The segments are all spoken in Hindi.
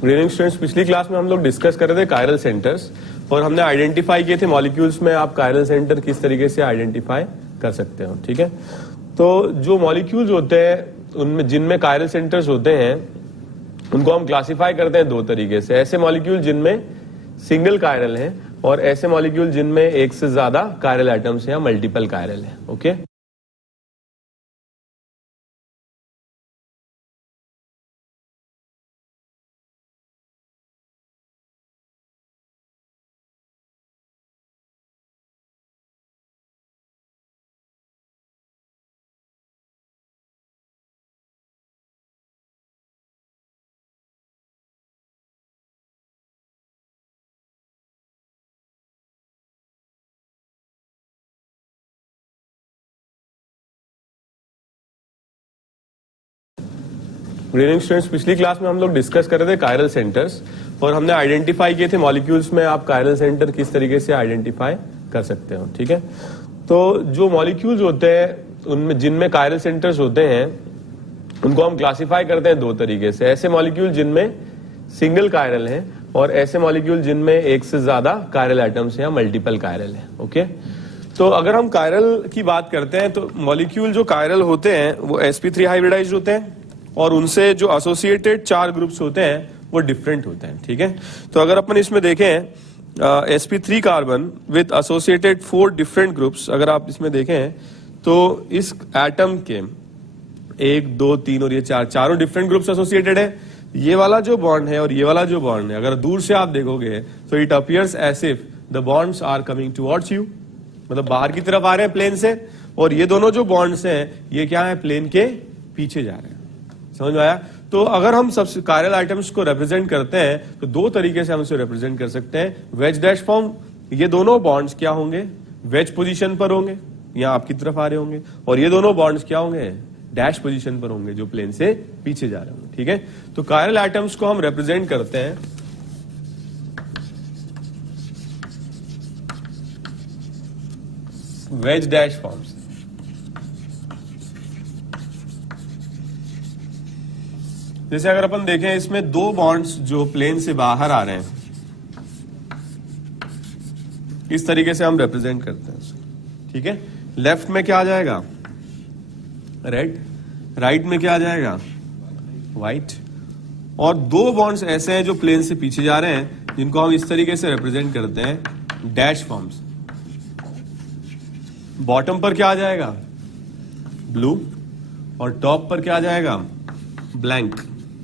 गुड इवनिंग स्टूडेंट्स, पिछली क्लास में हम लोग डिस्कस कर रहे थे कायरल सेंटर्स और हमने आइडेंटिफाई किए थे मॉलिक्यूल्स में आप कायरल सेंटर किस तरीके से आइडेंटिफाई कर सकते हो। ठीक है, तो जो मॉलिक्यूल्स होते हैं उनमें जिनमें कायरल सेंटर्स होते हैं उनको हम क्लासिफाई करते हैं दो तरीके से। ऐसे मॉलिक्यूल जिनमें सिंगल कायरल है और ऐसे मॉलिक्यूल जिनमें एक से ज्यादा कायरल एटम्स या मल्टीपल कायरल है। ओके, गुड इवनिंग स्टूडेंट्स, पिछली क्लास में हम लोग डिस्कस कर रहे थे कायरल सेंटर्स और हमने आइडेंटिफाई किए थे मॉलिक्यूल्स में आप कायरल सेंटर किस तरीके से आइडेंटिफाई कर सकते हो। ठीक है, तो जो मॉलिक्यूल्स होते हैं उनमें जिनमें कायरल सेंटर्स होते हैं उनको हम क्लासिफाई करते हैं दो तरीके से। ऐसे मॉलिक्यूल जिनमें सिंगल कायरल है और ऐसे मॉलिक्यूल जिनमें एक से ज्यादा कायरल एटम्स या मल्टीपल कायरल है। ओके, तो अगर हम कायरल की बात करते हैं तो मॉलिक्यूल जो कायरल होते हैं वो sp3 हाइब्रिडाइज्ड होते हैं और उनसे जो एसोसिएटेड चार ग्रुप्स होते हैं वो डिफरेंट होते हैं। ठीक है, तो अगर अपन इसमें देखें sp3 carbon with associated 4 different groups, अगर आप इसमें देखें तो इस एटम के 1, 2, 3 और ये चारों डिफरेंट ग्रुप्स एसोसिएटेड है। ये वाला जो बॉन्ड है और ये वाला जो बॉन्ड है, अगर दूर से आप देखोगे तो it appears as if the bonds are coming towards you, मतलब बाहर की तरफ आ रहे हैं प्लेन से, और ये दोनों जो बॉन्ड्स हैं ये क्या है, प्लेन के पीछे जा रहे हैं। समझ में आया? तो अगर हम सब कायरल आइटम्स को रिप्रेजेंट करते हैं तो दो तरीके से हम इसे रिप्रेजेंट कर सकते हैं। वेज डैश फॉर्म, ये दोनों बॉन्ड्स क्या होंगे, वेज पोजीशन पर होंगे, यहाँ आपकी तरफ आ रहे होंगे, और ये दोनों बॉन्ड्स क्या होंगे, डैश पोजीशन पर होंगे, जो प्लेन से पीछे जा रहे होंगे। ठीक है, तो कायरल आइटम्स को हम रिप्रेजेंट करते हैं वेज डैश फॉर्म से। जैसे अगर अपन देखें इसमें दो बॉन्ड्स जो प्लेन से बाहर आ रहे हैं, इस तरीके से हम रिप्रेजेंट करते हैं। ठीक है, लेफ्ट में क्या आ जाएगा, रेड, राइट में क्या आ जाएगा, व्हाइट, और दो बॉन्ड्स ऐसे हैं जो प्लेन से पीछे जा रहे हैं जिनको हम इस तरीके से रिप्रेजेंट करते हैं डैश फॉर्म्स। बॉटम पर क्या आ जाएगा, ब्लू, और टॉप पर क्या आ जाएगा, ब्लैंक।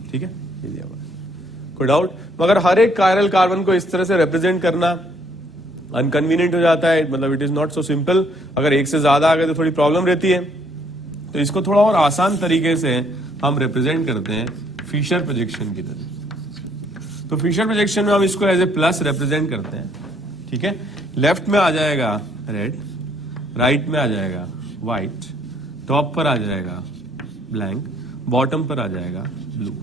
ठीक है, ये दिया हुआ है, कोई डाउट? मगर हर एक कायरल कार्बन को इस तरह से रिप्रेजेंट करना अनकन्वीनियंट हो जाता है, मतलब it is not so simple. अगर एक से ज्यादा आ गए तो थोड़ी प्रॉब्लम रहती है, तो इसको थोड़ा और आसान तरीके से हम रिप्रेजेंट करते हैं फिशर प्रोजेक्शन की तरह। तो फिशर प्रोजेक्शन में हम इसको एज ए प्लस रिप्रेजेंट करते हैं। ठीक है, लेफ्ट में आ जाएगा रेड, राइट में आ जाएगा व्हाइट, टॉप पर आ जाएगा ब्लैंक, बॉटम पर आ जाएगा ब्लू।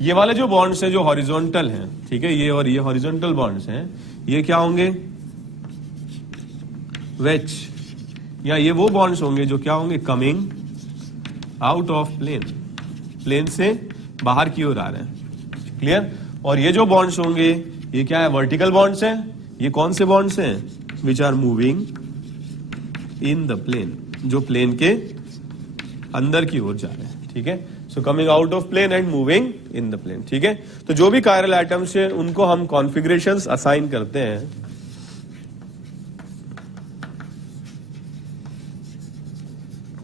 ये वाले जो बॉन्ड्स हैं जो हॉरिजॉन्टल हैं, ठीक है, ये और ये हॉरिजॉन्टल बॉन्ड्स हैं, ये क्या होंगे, वेज, या ये वो बॉन्ड्स होंगे जो क्या होंगे, coming out of plane, plane से बाहर की ओर आ रहे हैं। क्लियर? और ये जो बॉन्ड्स होंगे ये क्या है, वर्टिकल बॉन्ड्स हैं। ये कौन से बॉन्ड्स हैं, which are moving in the plane, जो प्लेन के अंदर की ओर जा रहे हैं। ठीक है, so coming out of plane and moving in the plane. ठीक है, तो जो भी कायरल एटम्स है उनको हम कॉन्फ़िगरेशंस असाइन करते हैं,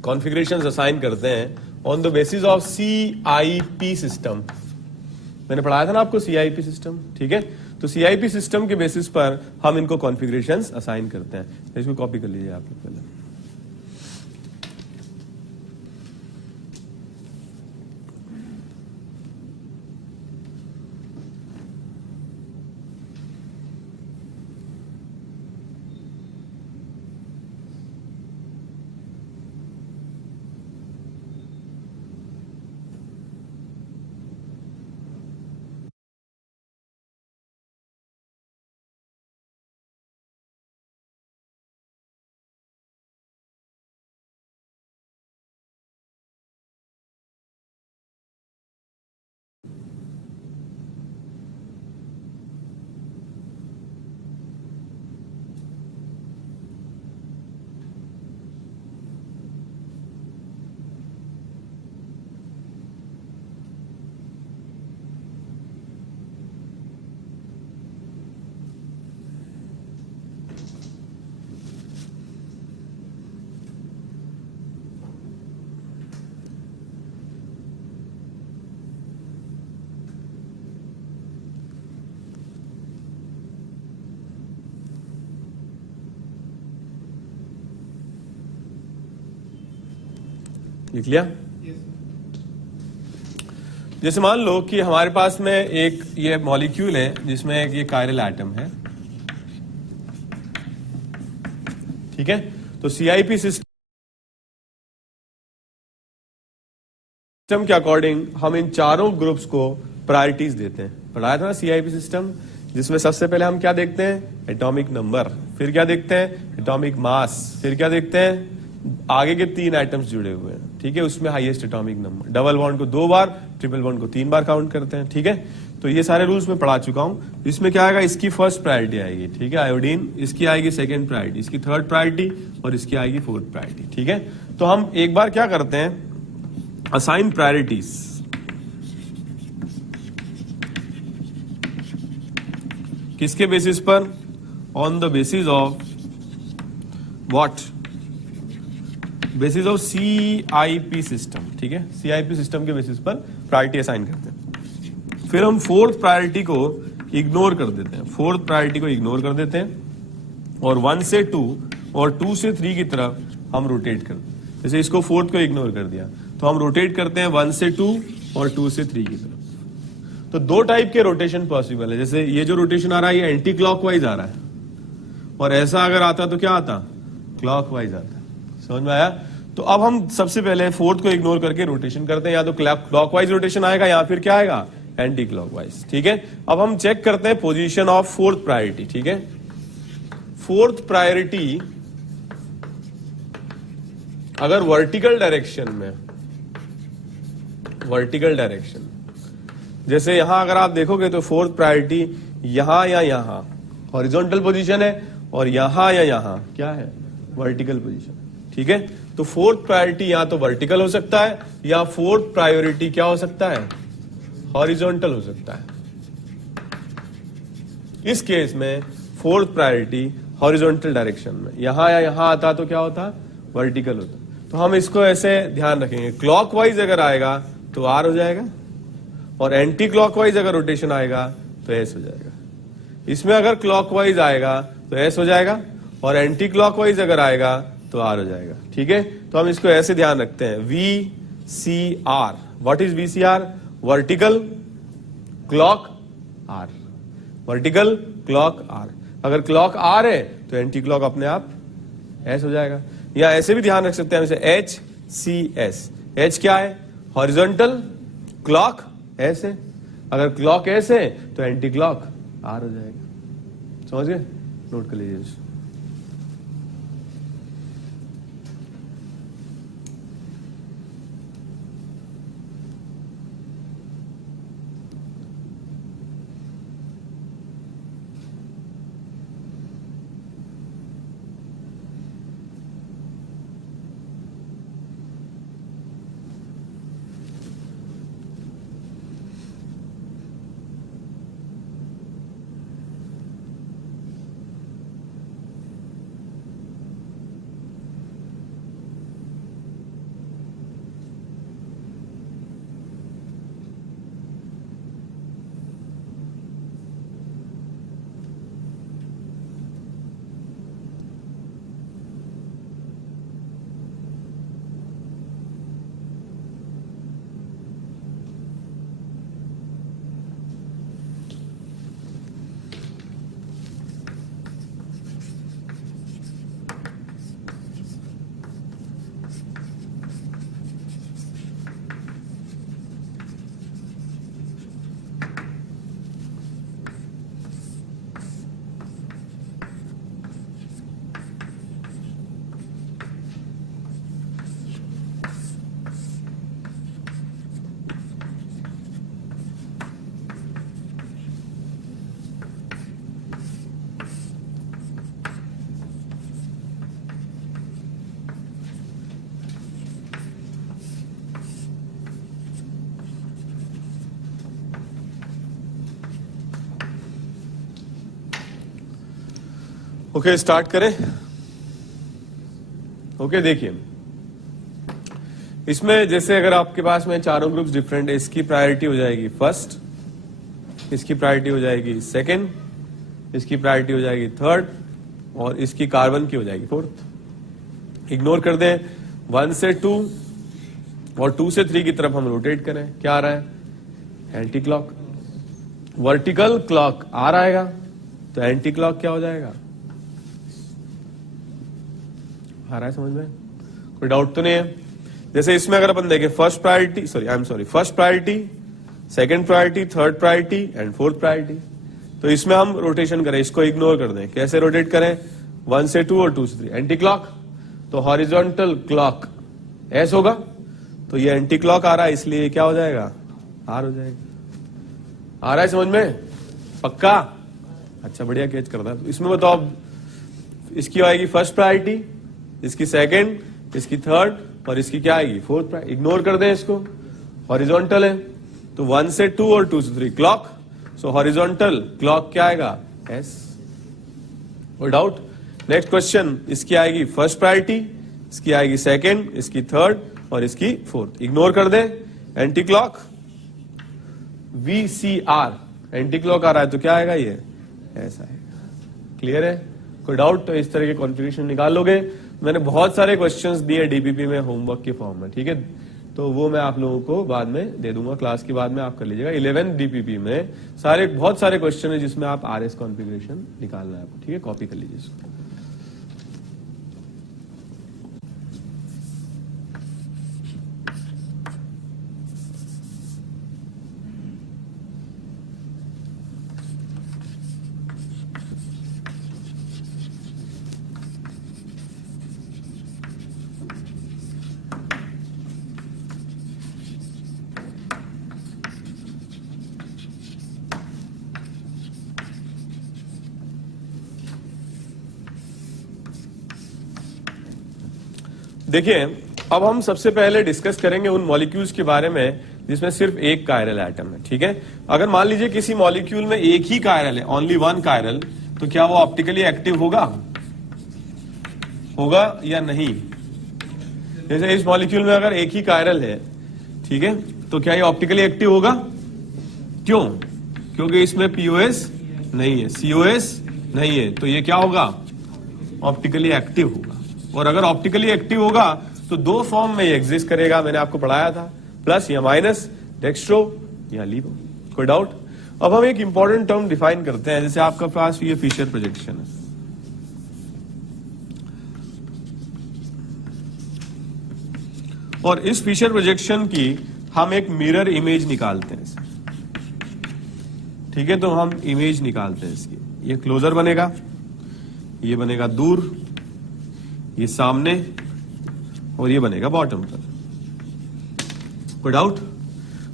कॉन्फ़िगरेशंस असाइन करते हैं on the basis of CIP system. मैंने पढ़ाया था ना आपको CIP सिस्टम। ठीक है, तो CIP सिस्टम के बेसिस पर हम इनको कॉन्फ़िगरेशंस असाइन करते हैं। इसको कॉपी कर लीजिए आप लोग पहले। लिख लिया? जैसे मान लो कि हमारे पास में एक ये मॉलिक्यूल है जिसमें एक ये कायरल एटम है, ठीक है। तो सीआईपी सिस्टम के अकॉर्डिंग हम इन चारों ग्रुप्स को प्रायोरिटीज देते हैं। पढ़ाया था ना सीआईपी सिस्टम, जिसमें सबसे पहले हम क्या देखते हैं? एटॉमिक नंबर, फिर क्या देखते हैं? एटॉमिक मास, फिर क्या देखते हैं? आगे के 3 एटम्स जुड़े हुए हैं, ठीक है, उसमें highest atomic number. Double bond को 2 बार, ट्रिपल बॉन्ड को 3 बार काउंट करते हैं, ठीक है। तो ये सारे रूल्स में पढ़ा चुका हूं। इसमें क्या आएगा? इसकी फर्स्ट प्रायोरिटी आएगी, ठीक है, आयोडीन, इसकी आएगी सेकंड प्रायोरिटी, इसकी थर्ड प्रायोरिटी और इसकी आएगी फोर्थ प्रायोरिटी, ठीक है। तो हम एक बार क्या करते हैं? Assign priorities. किसके बेसिस पर? On the basis of what? Basis of CIP system, ठीक है। सीआईपी सिस्टम के बेसिस पर प्रायोरिटी असाइन करते हैं। फिर हम फोर्थ प्रायोरिटी को इग्नोर कर देते हैं, फोर्थ प्रायोरिटी को इग्नोर कर देते हैं और 1 से 2 और 2 से 3 की तरफ हम रोटेट करते हैं। जैसे इसको फोर्थ को इग्नोर कर दिया तो हम रोटेट करते हैं 1 से 2 और 2 से 3 की तरफ। तो 2 टाइप के रोटेशन पॉसिबल है। जैसे ये जो रोटेशन आ रहा है ये एंटी क्लॉकवाइज आ रहा है, और ऐसा अगर आता तो क्या आता? क्लॉकवाइज आता। समझ में आया? तो अब हम सबसे पहले फोर्थ को इग्नोर करके रोटेशन करते हैं, या तो क्लॉकवाइज रोटेशन आएगा या फिर क्या आएगा? एंटी क्लॉकवाइज, ठीक है। अब हम चेक करते हैं पोजीशन ऑफ फोर्थ प्रायोरिटी, ठीक है। फोर्थ प्रायोरिटी अगर वर्टिकल डायरेक्शन, जैसे यहां अगर आप देखोगे तो फोर्थ प्रायोरिटी यहां या यहां हॉरिजॉन्टल पोजीशन है, और यहां या यहां क्या है? वर्टिकल पोजीशन, ठीक है। तो फोर्थ प्रायोरिटी या तो वर्टिकल हो सकता है या फोर्थ प्रायोरिटी क्या हो सकता है? हॉरिजॉन्टल हो सकता है। इस केस में फोर्थ प्रायोरिटी हॉरिजॉन्टल डायरेक्शन में यहां या यहां आता तो क्या होता? वर्टिकल होता। तो हम इसको ऐसे ध्यान रखेंगे, क्लॉकवाइज अगर आएगा तो आर हो जाएगा, और एंटी क्लॉकवाइज अगर रोटेशन आएगा तो एस हो जाएगा। इसमें अगर क्लॉकवाइज आएगा तो एस हो जाएगा, और एंटी क्लॉकवाइज अगर आएगा तो आर हो जाएगा, ठीक है। तो हम इसको ऐसे ध्यान रखते हैं, V C R. What is V C R? Vertical clock R, vertical clock R. अगर क्लॉक आर है तो एंटी क्लॉक अपने आप एस हो जाएगा। या ऐसे भी ध्यान रख सकते हैं, जैसे एच सी एस। एच क्या है? हॉरिजॉन्टल, क्लॉक एस है। अगर क्लॉक एस है तो एंटी क्लॉक आर हो जाएगा। समझ गए? नोट कर लीजिए। ओके, स्टार्ट करें। ओके, देखिए इसमें जैसे अगर आपके पास में चारों ग्रुप्स डिफरेंट है, इसकी प्रायोरिटी हो जाएगी फर्स्ट, इसकी प्रायोरिटी हो जाएगी सेकंड, इसकी प्रायोरिटी हो जाएगी थर्ड, और इसकी कार्बन की हो जाएगी फोर्थ। इग्नोर कर दें 1 से 2 और 2 से 3 की तरफ हम रोटेट करें, क्या आ रहा है? Anti clock. वर्टिकल क्लॉक आ रहेगा तो एंटी क्लॉक क्या हो जाएगा? आ रहा है समझ में? कोई डाउट तो नहीं है? जैसे इसमें अगर अपन देखें first priority, first priority, second priority, third priority and fourth priority, तो इसमें हम रोटेशन करें, इसको इग्नोर कर दें। कैसे रोटेट करें? 1 से 2 और 2 से 3। एंटी क्लॉक, तो हॉरिजॉन्टल क्लॉक एस होगा, तो ये एंटी क्लॉक आ रहा है इसलिए क्या हो जाएगा? आर हो जाएगा। आ रहा है समझ में? पक्का? अच्छा बढ़िया कैच करता है। तो इसमें बताओ, इसकी आएगी फर्स्ट प्रायोरिटी, इसकी सेकंड, इसकी थर्ड और इसकी क्या आएगी? Fourth priority. इग्नोर कर दें इसको, हॉरिजॉन्टल है तो 1 से 2 और 2 से 3 क्लॉक, सो हॉरिजॉन्टल क्लॉक क्या आएगा? एस। कोई डाउट? नेक्स्ट क्वेश्चन, इसकी आएगी फर्स्ट प्रायोरिटी, इसकी आएगी सेकंड, इसकी थर्ड और इसकी फोर्थ। इग्नोर कर दें anti clock, VCR, anti clock आ रहा है तो क्या आएगा? ये ऐसा आएगा। क्लियर है? कोई डाउट? तो इस तरह के कॉन्फ़िगरेशन निकाल लोगे। मैंने बहुत सारे क्वेश्चंस दिए डीपीपी में होमवर्क के फॉर्म में, ठीक है? तो वो मैं आप लोगों को बाद में दे दूंगा, क्लास के बाद में आप कर लीजिएगा। 11 डीपीपी में बहुत सारे क्वेश्चन है जिसमें आप RS कॉन्फ़िगरेशन निकालना है आपको, ठीक है? कॉपी कर लीजिए इसको। देखिए, अब हम सबसे पहले डिस्कस करेंगे उन मॉलिक्यूल्स के बारे में जिसमें सिर्फ एक कायरल एटम है, ठीक है? अगर मान लीजिए किसी मॉलिक्यूल में एक ही कायरल है, ओनली वन कायरल, तो क्या वो ऑप्टिकली एक्टिव होगा या नहीं? जैसे इस मॉलिक्यूल में अगर एक ही कायरल है, ठीक है, तो क्या ये ऑप्टिकली एक्टिव होगा? क्यों? क्योंकि इसमें POS नहीं है, COS नहीं है, तो ये क्या होगा? ऑप्टिकली एक्टिव होगा। और अगर ऑप्टिकली एक्टिव होगा तो दो फॉर्म में ये एग्जिस्ट करेगा, मैंने आपको पढ़ाया था, प्लस या माइनस, डेक्स्ट्रो या लीवो। कोई डाउट? अब हम एक इंपॉर्टेंट टर्म डिफाइन करते हैं, जैसे आपका पास ये फिशर प्रोजेक्शन है, और इस फिशर प्रोजेक्शन की हम एक मिरर इमेज निकालते हैं, ठीक है? तो हम इमेज निकालते हैं इसकी, ये क्लोजर बनेगा, ये बनेगा दूर, ये सामने, और ये बनेगा बॉटम पर। कोई डाउट?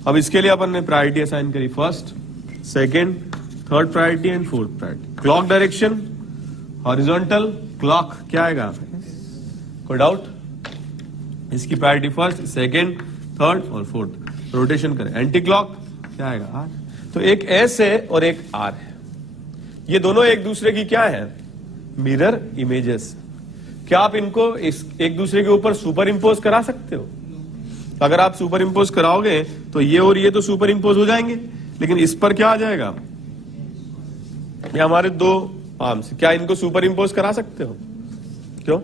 अब इसके लिए अपन ने प्रायोरिटी असाइन करी, first, second, third priority and fourth priority. Clock direction horizontal, clock क्या आएगा? कोई डाउट? इसकी प्रायोरिटी फर्स्ट, सेकंड, थर्ड और फोर्थ। रोटेशन करें, एंटी क्लॉक क्या आएगा? आर। तो एक एस है और एक आर है, ये दोनों एक दूसरे की क्या है? Mirror images. क्या आप इनको एक दूसरे के ऊपर सुपर इंपोज करा सकते हो? अगर आप सुपर इंपोज कराओगे तो ये और ये तो सुपर इंपोज हो जाएंगे, लेकिन इस पर क्या आ जाएगा? ये हमारे दो आर्म्स, क्या इनको सुपर इंपोज करा सकते हो? क्यों?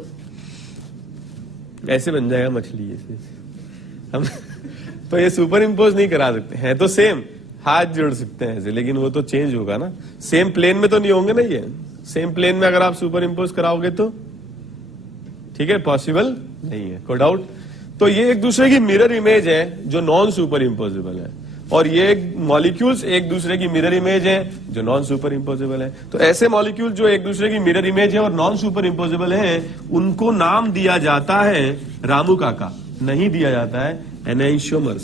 ऐसे बन जाएगा मछली ऐसे हम तो ये सुपर इंपोज नहीं करा सकते हैं, तो सेम हाथ जोड़ सकते हैं ऐसे, लेकिन वो तो चेंज होगा ना, सेम प्लेन में तो नहीं होंगे ना। ये सेम प्लेन में अगर आप सुपर इंपोज कराओगे तो ठीक है, पॉसिबल नहीं है। कोई डाउट? तो ये एक दूसरे की मिरर इमेज है जो नॉन सुपर इंपोजेबल है, और ये मॉलिक्यूल्स एक दूसरे की मिरर इमेज है जो नॉन सुपर इंपोजेबल है। तो ऐसे मॉलिक्यूल जो एक दूसरे की मिरर इमेज है और नॉन सुपर इंपोजेबल है, उनको नाम दिया जाता है रामू काका, नहीं दिया जाता है एनेंशियोमर्स।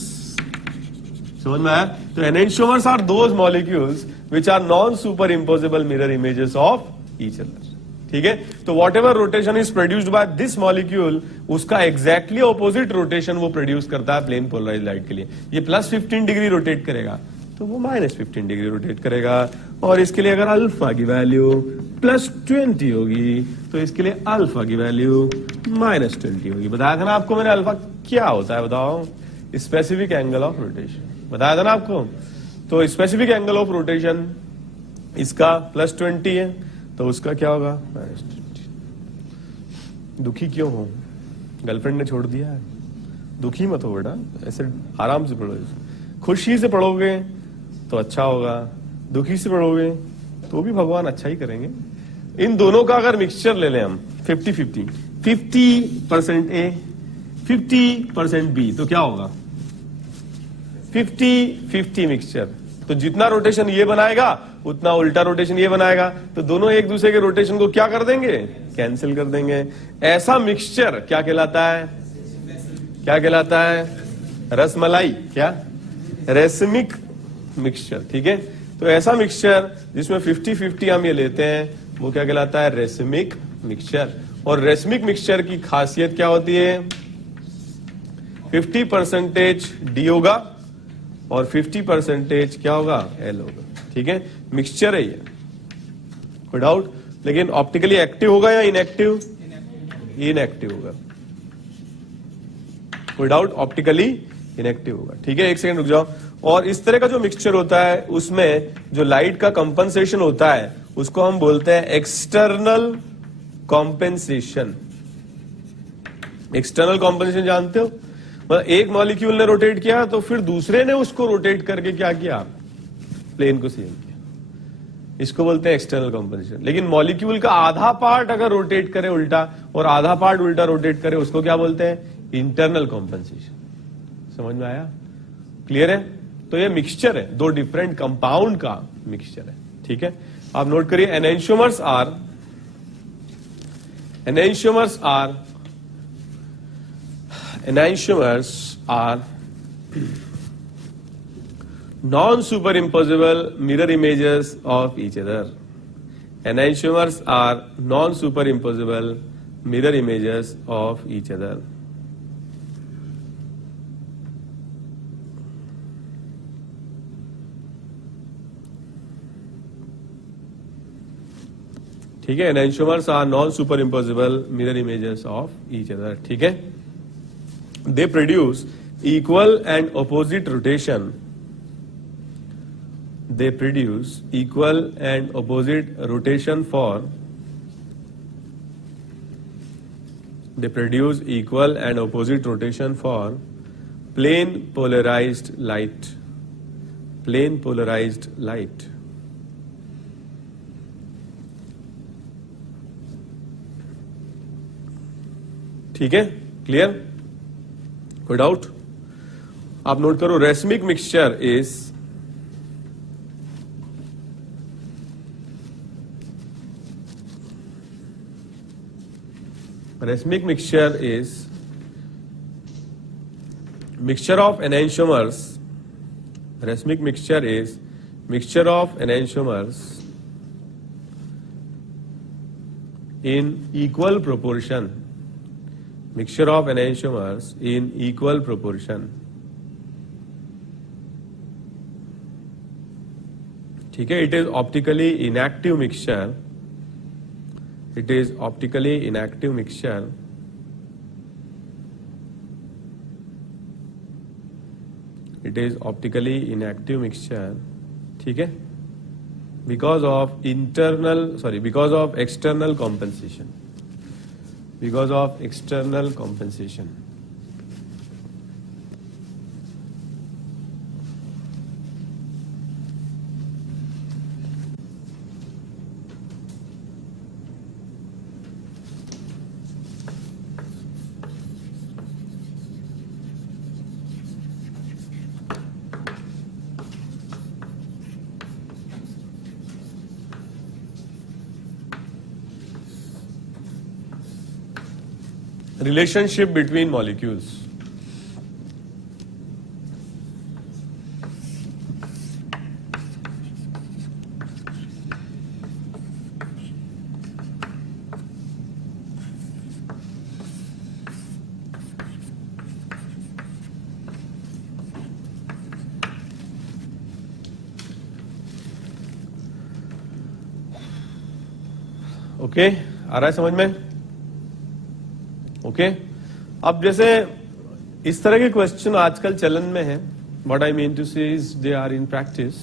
समझ में आया? तो enantiomers are those molecules which are non superimposable mirror images of each other. ठीक है? तो whatever rotation is produced by this molecule, उसका एग्जैक्टली ऑपोजिट रोटेशन वो प्रोड्यूस करता है प्लेन पोलराइज्ड लाइट के लिए। ये प्लस 15 डिग्री रोटेट करेगा तो वो माइनस 15 डिग्री रोटेट करेगा, और इसके लिए अगर अल्फा की वैल्यू प्लस 20 होगी तो इसके लिए अल्फा की वैल्यू माइनस 20 होगी। बताया था ना आपको मैंने अल्फा क्या होता है, बताओ? स्पेसिफिक एंगल ऑफ रोटेशन, बताया था ना आपको। तो स्पेसिफिक एंगल ऑफ रोटेशन इसका प्लस 20 है तो उसका क्या होगा? माइनस 20। दुखी क्यों हो? गर्लफ्रेंड ने छोड़ दिया है? दुखी मत हो बेटा, ऐसे आराम से पढ़ो। खुशी से पढ़ोगे तो अच्छा होगा, दुखी से पढ़ोगे तो भी भगवान अच्छा ही करेंगे। इन दोनों का अगर मिक्सचर ले लें हम 50-50, 50% ए 50% बी, तो क्या होगा 50-50 मिक्सचर। तो जितना रोटेशन ये बनाएगा उतना उल्टा रोटेशन ये बनाएगा, तो दोनों एक दूसरे के रोटेशन को क्या कर देंगे, कैंसिल कर देंगे। ऐसा मिक्सचर क्या कहलाता है, क्या कहलाता है, रसमलाई, क्या रेसमिक मिक्सचर। ठीक है, तो ऐसा मिक्सचर जिसमें 50-50 हम ये लेते हैं वो क्या कहलाता है, रेसमिक मिक्सचर। और रेसमिक मिक्सचर की खासियत क्या होती है, 50% डी होगा और 50% क्या होगा, एल होगा। ठीक है, मिक्सचर है ये, कोई डाउट। लेकिन ऑप्टिकली एक्टिव होगा या इनएक्टिव, इनएक्टिव होगा, कोई डाउट, ऑप्टिकली इनएक्टिव होगा। ठीक है, एक सेकंड रुक जाओ। और इस तरह का जो मिक्सचर होता है उसमें जो लाइट का कंपनसेशन होता है उसको हम बोलते हैं एक्सटर्नल कॉम्पेंसेशन। एक्सटर्नल कॉम्पेंसेशन जानते हो, मतलब एक मॉलिक्यूल ने रोटेट किया तो फिर दूसरे ने उसको रोटेट करके क्या किया, प्लेन को सेम किया, इसको बोलते हैं एक्सटर्नल कॉम्पेंसेशन। लेकिन मॉलिक्यूल का आधा पार्ट अगर रोटेट करे उल्टा और आधा पार्ट उल्टा रोटेट करे उसको क्या बोलते हैं, इंटरनल कॉम्पेंसेशन। समझ में आया, क्लियर है। तो ये मिक्सचर है, दो डिफरेंट कंपाउंड का मिक्सचर है। ठीक है, आप नोट करिए, enantiomers are non-superimposable mirror images of each other. Enantiomers are non-superimposable mirror images of each other. ठीक है, enantiomers are non-superimposable mirror images of each other. ठीक है, they produce equal and opposite rotation. They produce equal and opposite rotation for. They produce equal and opposite rotation for plane polarized light. Plane polarized light. ठीक है, क्लियर, कोई डाउट। आप नोट करो, racemic mixture is racemic mixture is mixture of enantiomers. Racemic mixture is mixture of enantiomers in equal proportion. Mixture of enantiomers in equal proportion. ठीक है, it is optically inactive mixture. It is optically inactive mixture. It is optically inactive mixture. ठीक है, because of external compensation. Because of external compensation. Relationship between molecules. Okay, आ रहा है समझ में? ओके, अब जैसे इस तरह के क्वेश्चन आजकल चलन में है, what I mean to say is they are in practice.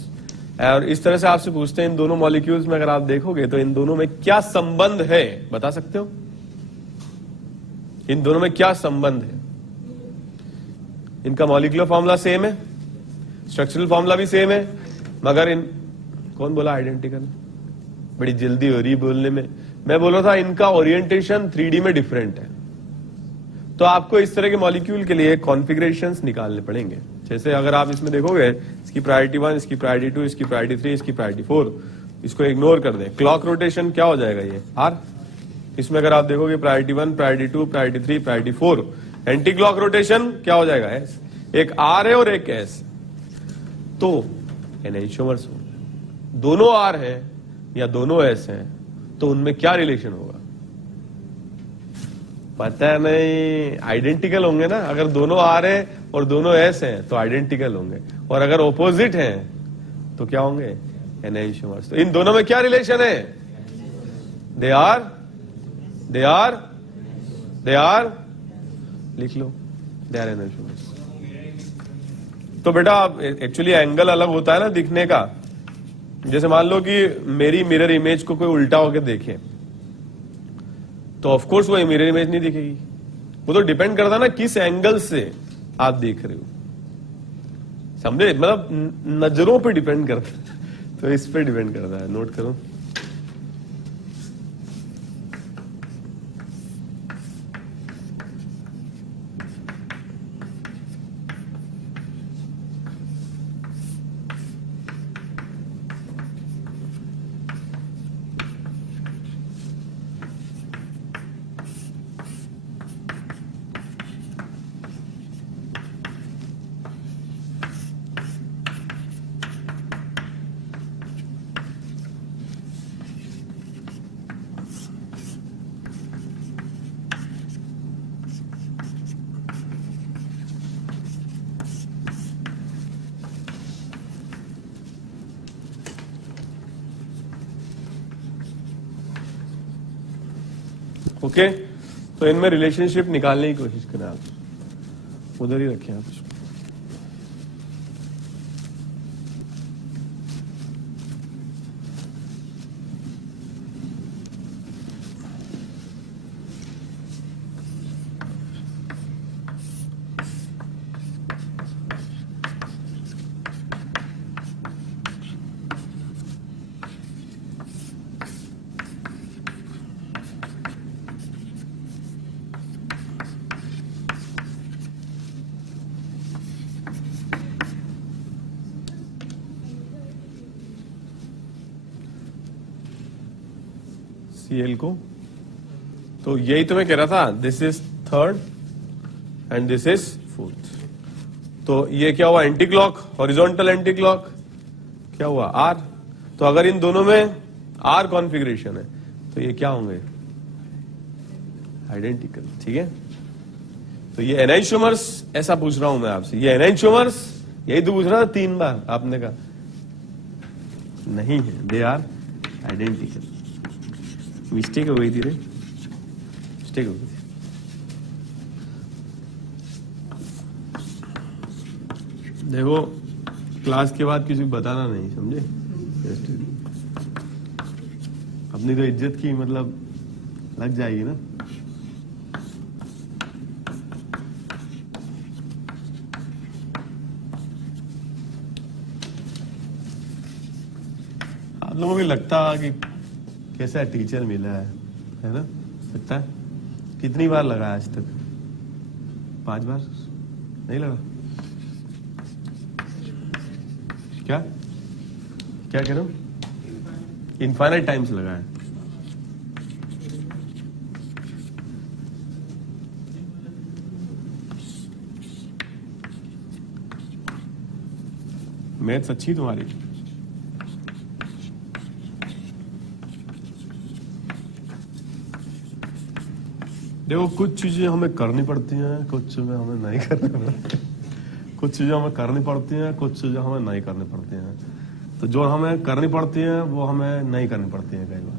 और इस तरह से आपसे पूछते हैं इन दोनों मॉलिक्यूल्स में अगर आप देखोगे तो इन दोनों में क्या संबंध है, बता सकते हो? इन दोनों में क्या संबंध है? इनका मॉलिक्यूलर फॉर्मूला सेम है, स्ट्रक्चरल फॉर्मूला भी सेम है, मगर इन कौन बोला आइडेंटिकल? बड़ी जल्दी हो रही बोलने में। मैं बोल रहा था इनका ओरिएंटेशन 3D में डिफरेंट है। तो आपको इस तरह के मॉलिक्यूल के लिए कॉन्फ़िगरेशंस निकालने पड़ेंगे। जैसे अगर आप इसमें देखोगे, इसकी प्रायोरिटी 1, इसकी प्रायोरिटी 2, इसकी प्रायोरिटी 3, इसकी प्रायोरिटी 4, इसको इग्नोर कर दें। क्लॉक रोटेशन क्या हो जाएगा? ये आर। इसमें अगर आप देखोगे priority 1, priority 2, priority 3, priority 4, anti clock rotation क्या हो जाएगा? एस। एक आर है और एक एस, तो एनहाइसोमर्स हो। दोनों आर है या दोनों एस हैं, तो उनमें क्या रिलेशन होगा? पता नहीं, आइडेंटिकल होंगे ना। अगर दोनों आर है और दोनों एस हैं तो आइडेंटिकल होंगे, और अगर ऑपोजिट हैं तो क्या होंगे? एनहाइसोमर्स। तो इन दोनों में क्या रिलेशन है? दे आर लिख लो, दे आर एनहाइसोमर्स। तो बेटा एक्चुअली एंगल अलग होता है ना दिखने का। जैसे मान लो कि मेरी मिरर इमेज को कोई उल्टा होकर देखे, तो ऑफ कोर्स वो मिरर इमेज नहीं दिखेगी। वो तो डिपेंड करता है ना किस एंगल से आप देख रहे हो, समझे? मतलब नजरों पे डिपेंड करता है, तो इस पे डिपेंड करता है। नोट करो। ओके, तो इनमें रिलेशनशिप निकालने की कोशिश करें आप। उधर ही रखें आप इसको। Cl को, तो यही तो मैं कह रहा था, this is third and this is fourth. तो ये क्या हुआ? Anti clock, horizontal anti clock, क्या हुआ? आर। तो अगर इन दोनों में आर कॉन्फ़िगरेशन है तो ये क्या होंगे? आइडेंटिकल। ठीक है, तो ये एनहाइसोमर्स, ऐसा पूछ रहा हूं मैं आपसे, ये एनहाइसोमर्स, यही तो पूछ रहा था 3 बार, आपने कहा नहीं है, दे आर आइडेंटिकल। मिस्टेक हो गई थी रे, मिस्टेक हो गई थी। देखो, क्लास के बाद किसी को बताना नहीं, समझे? अपनी तो इज्जत की मतलब लग जाएगी ना। आप लोगों को लगता कि कैसा टीचर मिला है ना? लगता है। कितनी बार लगा आज तक? 5 बार? नहीं लगा? क्या क्या कह रहे हो? इनफाइनाइट टाइम्स लगा है। मैथ्स अच्छी तुम्हारी। देखो, कुछ चीजें हमें करनी पड़ती हैं, कुछ चीजें हमें नहीं करनी पड़ती। कुछ चीजें हमें करनी पड़ती हैं, कुछ चीजें हमें नहीं करनी पड़ती हैं। तो जो हमें करनी पड़ती हैं वो हमें नहीं करनी पड़ती हैं कई बार।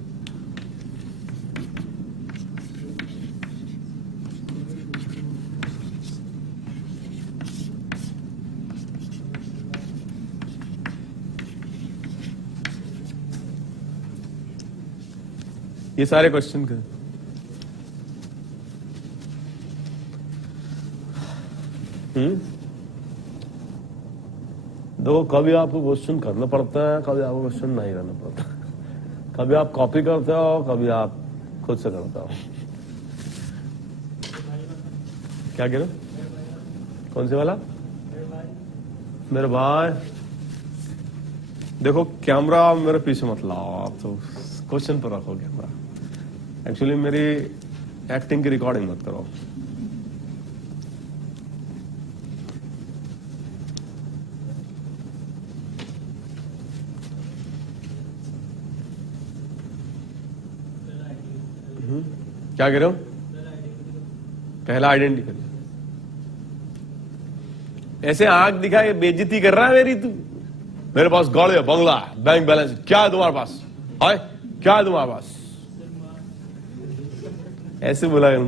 ये सारे क्वेश्चन के देखो कभी आपको क्वेश्चन करना पड़ता है, कभी आपको क्वेश्चन नहीं करना पड़ता, कभी आप कॉपी करते हो, कभी आप खुद से करते हो। क्या कह रहे हो? कौन से वाला? मेरे भाई देखो कैमरा मेरे पीछे मत लाओ, आप तो क्वेश्चन पर रखो कैमरा। एक्चुअली मेरी एक्टिंग की रिकॉर्डिंग मत करो। क्या कह रहे हो? पहला आइडेंटिकल। ऐसे आंख दिखा के बेइज्जती कर रहा है मेरी तू। मेरे पास गाड़ी है, बंगला है, बैंक बैलेंस, क्या है तुम्हारे पास? हाय क्या है तुम्हारे पास? ऐसे बोला कर,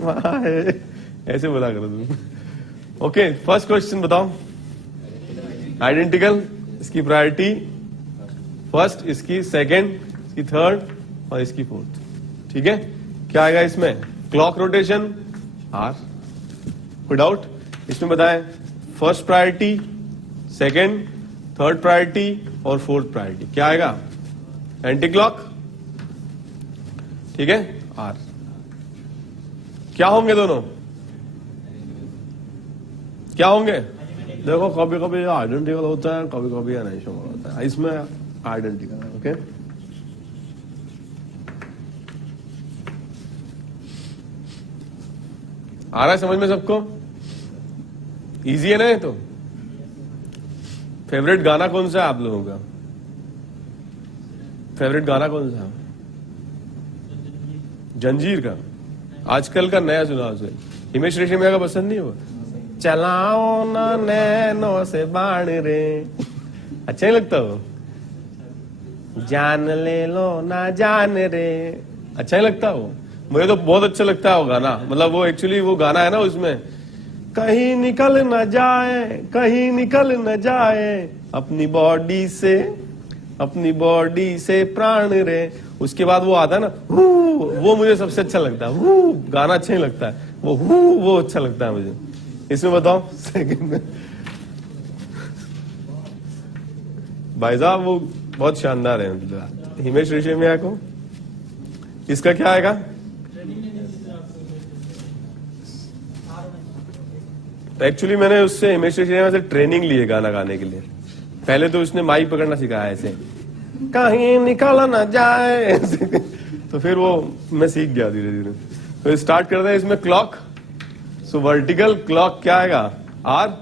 माए ऐसे बोला करो तुम। ओके, फर्स्ट क्वेश्चन बताओ। आइडेंटिकल, इसकी प्रायोरिटी फर्स्ट, इसकी सेकंड, इसकी थर्ड और इसकी फोर्थ। ठीक है, क्या आएगा इसमें? Clock rotation R. कोई डाउट? इसमें बताएं first priority, second, third priority और फोर्थ प्रायोरिटी। क्या आएगा? Anti clock. ठीक है, आर। क्या होंगे दोनों? क्या होंगे? देखो कभी कभी आइडेंटिकल होता है, कभी कभी एनाइसोमर होता है। इसमें आइडेंटिकल है। ओके, आ रहा है समझ में सबको? इजी है ना ये तो? फेवरेट गाना कौन सा है आप लोगों का? फेवरेट गाना कौन सा है? जंजीर का? आजकल का नया सुना उसे। हिमेश रेशमिया का पसंद नहीं हुआ? चलाओ ना नैनो से बाण रे, अच्छा नहीं लगता वो? जान ले लो ना जान रे, अच्छा नहीं लगता वो? मुझे तो बहुत अच्छा लगता है वो गाना। मतलब वो एक्चुअली वो गाना है ना, उसमें कहीं निकल न जाए, कहीं निकल न जाए अपनी बॉडी से प्राण रे। उसके बाद वो आता है ना हू, वो मुझे सबसे अच्छा लगता है। हू गाना अच्छा नहीं लगता है, वो अच्छा लगता है मुझे। इसमें बताओ सेकंड में। भाई साहब वो बहुत शानदार है हिमेश रेशमिया को। इसका क्या आएगा? तो एक्चुअली मैंने उससे हिमेश रेशमिया से ट्रेनिंग ली है गाना गाने के लिए। पहले तो उसने माइक पकड़ना सिखाया ऐसे, कहीं निकल ना जाए तो फिर वो मैं सीख गया धीरे धीरे। तो स्टार्ट करते हैं इसमें क्लॉक। सो वर्टिकल क्लॉक क्या आएगा? R,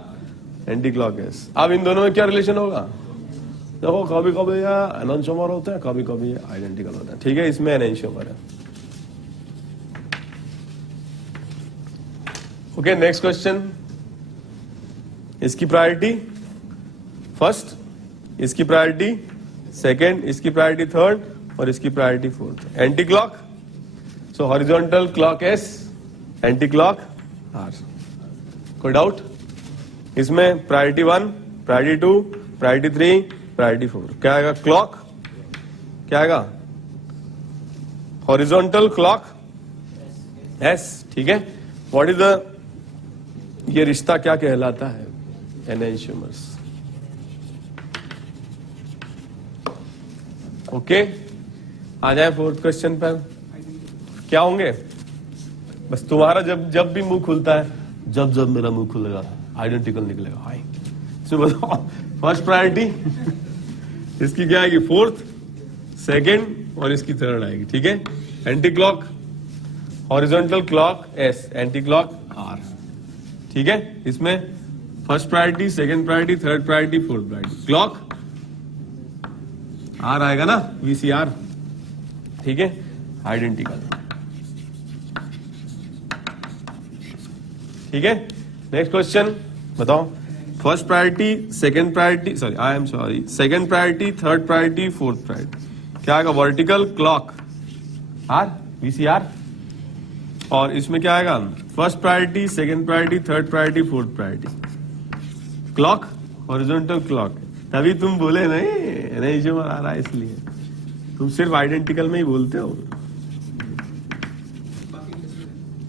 anti clock S. अब इन दोनों में क्या रिलेशन होगा? देखो कभी कभी एनाइसोमर होता है, कभी कभी आइडेंटिकल होता है। ठीक है, इसमें एनाइसोमर है। Okay, next question. इसकी प्रायोरिटी फर्स्ट, इसकी प्रायोरिटी सेकंड, इसकी प्रायोरिटी थर्ड और इसकी priority fourth. Anti clock, so horizontal clock S, anti clock R. कोई डाउट? इसमें प्रायोरिटी 1, प्रायोरिटी 2, प्रायोरिटी 3, प्रायोरिटी 4। क्या आएगा? क्लॉक क्या आएगा? Horizontal clock S. ठीक है, व्हाट इज द, ये रिश्ता क्या कहलाता है? एनाइसोमर्स। ओके, आ जाए फोर्थ क्वेश्चन पर। क्या होंगे? बस तुम्हारा जब भी मुंह खुलता है, जब मेरा मुंह खुलेगा आइडेंटिकल निकलेगा। हाय, इसमें बताओ फर्स्ट प्रायोरिटी इसकी क्या आएगी? फोर्थ, सेकंड और इसकी थर्ड आएगी। ठीक है, anti clock horizontal clock S, anti clock R. ठीक है, इसमें first priority, second priority, third priority, fourth priority. Clock R आएगा ना, वीसीआर। ठीक है, आइडेंटिकल। ठीक है, नेक्स्ट क्वेश्चन बताओ। First priority, second priority, second priority, third priority, fourth priority. क्या आएगा? Vertical clock R, VCR. और इसमें क्या आएगा? First priority, second priority, third priority, fourth priority. Clock horizontal clock. तभी तुम बोले नहीं जो आ रहा है, इसलिए तुम सिर्फ आइडेंटिकल में ही बोलते हो,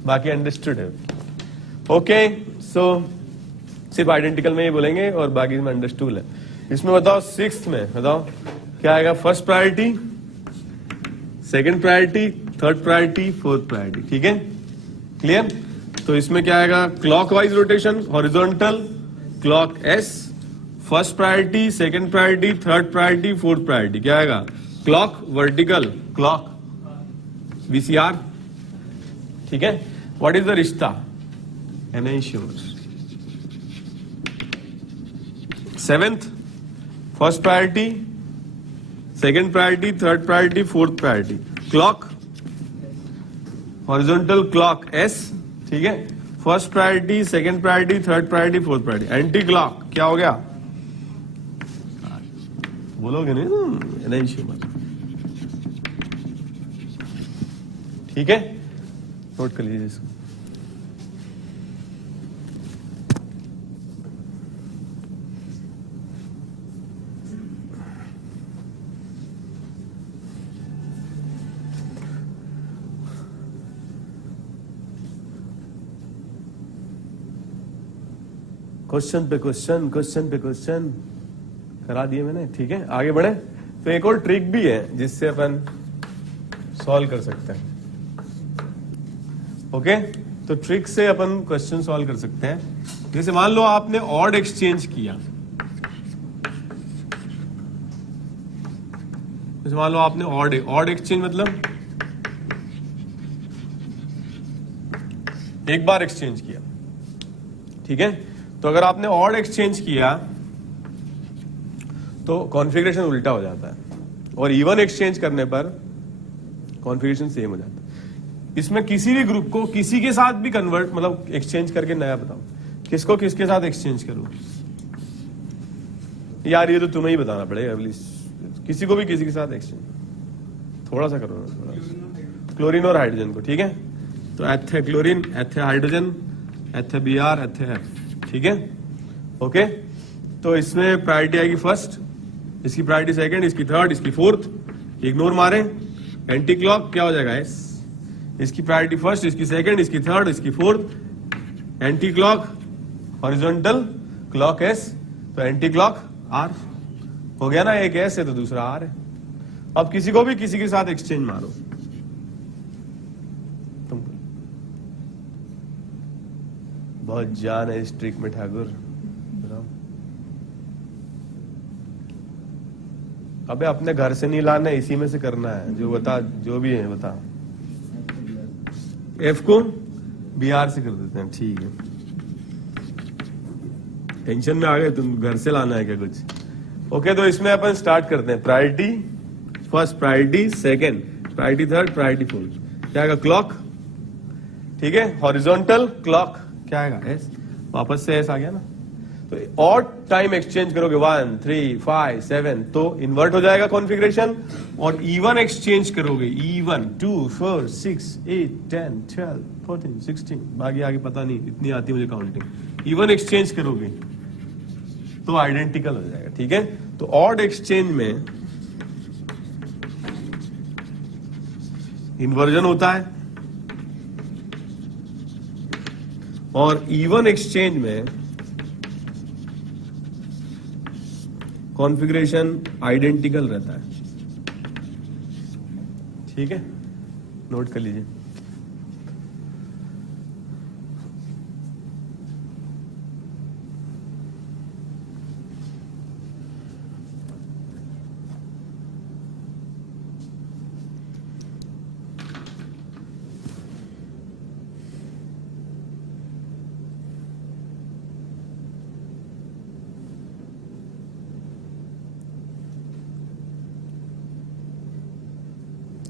बाकी अंडरस्टूड है। ओके, सो सिर्फ आइडेंटिकल में ये बोलेंगे और बाकी में अंडरस्टूड है। इसमें बताओ सिक्स्थ में बताओ क्या आएगा? First priority, second priority, third priority, fourth priority. ठीक है, क्लियर? तो इसमें क्या आएगा? Clockwise rotation, horizontal, clock S, first priority, second priority, third priority, fourth priority. क्या आएगा? Clock vertical, clock VCR। ठीक है, व्हाट इज द रिश्ता? Ensures seventh, first priority, second priority, third priority, fourth priority, clock horizontal, clock S. ठीक है, first priority, second priority, third priority, fourth priority. Anti clock क्या हो गया? बोलोगे नहीं इश्यू मत। ठीक है, नोट कर लीजिए इसको। क्वेश्चन पे क्वेश्चन, क्वेश्चन पे क्वेश्चन करा दिए मैंने। ठीक है, आगे बढ़े। तो एक और ट्रिक भी है जिससे अपन सॉल्व कर सकते हैं। ओके, तो ट्रिक से अपन क्वेश्चन सॉल्व कर सकते हैं। जैसे मान लो आपने ऑड एक्सचेंज किया, जैसे मान लो आपने ऑड एक्सचेंज मतलब एक बार एक्सचेंज किया। ठीक है, तो अगर आपने ऑड एक्सचेंज किया तो कॉन्फ़िगरेशन उल्टा हो जाता है, और इवन एक्सचेंज करने पर कॉन्फ़िगरेशन सेम हो जाता है। इसमें किसी भी ग्रुप को किसी के साथ भी कन्वर्ट मतलब एक्सचेंज करके नया बताओ, किसको किसके साथ एक्सचेंज करूं यार? ये तो तुम्हें ही बताना पड़ेगा प्लीज। किसी को भी किसी के साथ एक्सचेंज थोड़ा सा करो ना, थोड़ा क्लोरीन और हाइड्रोजन को। ठीक है, तो एथे क्लोरीन, एथे हाइड्रोजन, एथे Br, एथे F। ठीक है, ओके। तो इसमें प्रायोरिटी आएगी फर्स्ट, इसकी प्रायोरिटी सेकंड, इसकी थर्ड, इसकी फोर्थ। इग्नोर मारे, एंटी क्लॉक क्या हो जाएगा? एस। इसकी प्रायोरिटी फर्स्ट, इसकी सेकंड, इसकी थर्ड, इसकी fourth. Anti clock horizontal, clock S, तो एंटी क्लॉक आर। हो गया ना, एक एस है तो दूसरा आर है। अब किसी को भी किसी के साथ एक्सचेंज मारो, तुम बहुत जान है इस ट्रिक में ठाकुर। अबे अपने घर से नहीं लाना है, इसी में से करना है। जो बता, जो भी है बता। एफ को Br से कर देते हैं। ठीक है, टेंशन में आ गए तुम, घर से लाना है क्या कुछ? ओके, तो इसमें अपन स्टार्ट करते हैं। Priority first, priority second, priority third, priority fourth. क्या आएगा? क्लॉक। ठीक है, हॉरिजॉन्टल क्लॉक क्या आएगा? एस। वापस से एस आ गया ना। तो ऑड टाइम एक्सचेंज करोगे 1, 3, 5, 7 तो इन्वर्ट हो जाएगा कॉन्फ़िगरेशन। और इवन एक्सचेंज करोगे, इवन 2, 4, 6, 8, 10, 12, 14, 16, बाकी आगे पता नहीं, इतनी आती मुझे काउंटिंग। इवन एक्सचेंज करोगे तो आइडेंटिकल हो जाएगा। ठीक है, तो ऑड एक्सचेंज में इन्वर्जन होता है, और इवन एक्सचेंज में कॉन्फ़िगरेशन आइडेंटिकल रहता है। ठीक है, नोट कर लीजिए।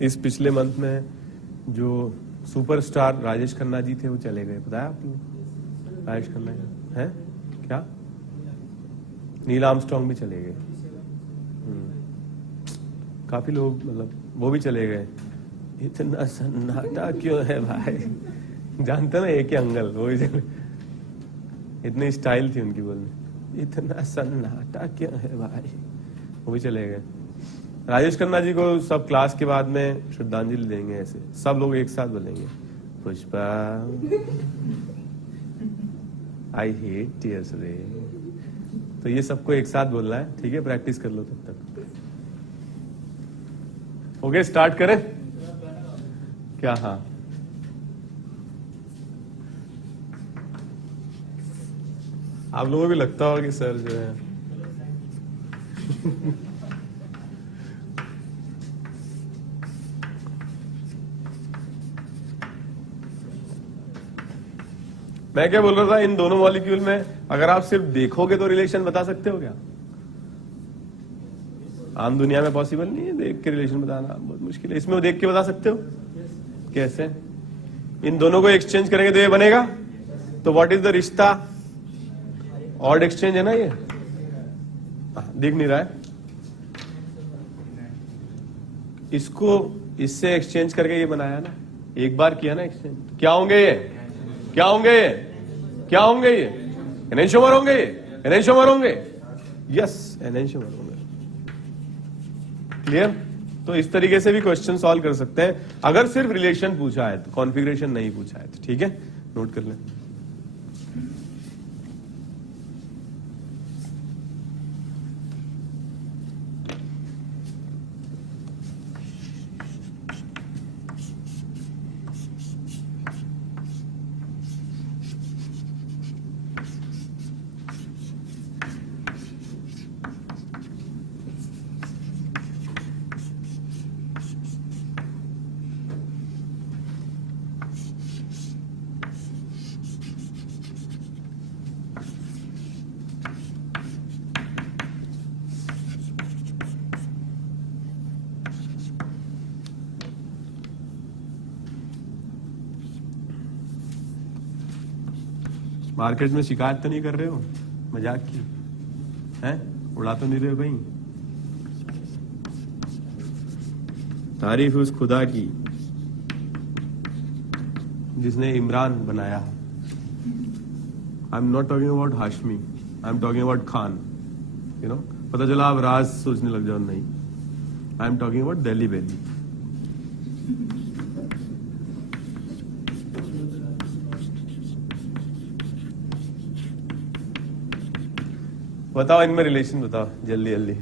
इस पिछले मंथ में जो सुपरस्टार राजेश खन्ना जी थे वो चले गए, बताया आपने? राजेश खन्ना है क्या? नील आर्मस्ट्रांग भी चले गए। काफी लोग मतलब वो भी चले गए। इतना सन्नाटा क्यों है भाई? जानते ना, एक ही अंगल वो भी इतनी स्टाइल थी उनकी बोलने। इतना सन्नाटा क्यों है भाई? वो भी चले गए। राजेश खन्ना जी को सब क्लास के बाद में श्रद्धांजलि देंगे, ऐसे सब लोग एक साथ बोलेंगे, पुष्पा आई हेट टीयर्स रे। तो ये सबको एक साथ बोलना है, ठीक है? प्रैक्टिस कर लो तब तक। ओके, स्टार्ट करें क्या? हाँ, आप लोगों को भी लगता होगा कि सर जो है मैं क्या बोल रहा था, इन दोनों मॉलिक्यूल में अगर आप सिर्फ देखोगे तो रिलेशन बता सकते हो क्या? आम दुनिया में पॉसिबल नहीं है, देख के रिलेशन बताना बहुत मुश्किल है। इसमें वो देख के बता सकते हो? कैसे? इन दोनों को एक्सचेंज करेंगे तो ये बनेगा। तो व्हाट इज द रिश्ता? ऑड एक्सचेंज है ना ये? दिख नहीं रहा है इसको, इससे एक्सचेंज करके ये बनाया ना, एक बार किया ना एक्सचेंज। क्या होंगे ये? क्या होंगे ये? क्या होंगे ये? एनेंशियोमर होंगे ये? एनेंशियोमर होंगे? यस, एनेंशियोमर होंगे। क्लियर? तो इस तरीके से भी क्वेश्चन सॉल्व कर सकते हैं अगर सिर्फ रिलेशन पूछा है तो, कॉन्फ़िगरेशन नहीं पूछा है तो। ठीक है, नोट कर लें। मार्केट में शिकायत तो नहीं कर रहे हो मजाक की? हैं? उड़ा तो नहीं रहे हो कहीं? तारीफ उस खुदा की जिसने इमरान बनाया। I am not talking about Hashmi, I am talking about Khan. You know, पता चला आप राज सोचने लग जाओ। नहीं, I am talking about Delhi valley. बताओ इनमें रिलेशन बताओ जल्दी जल्दी।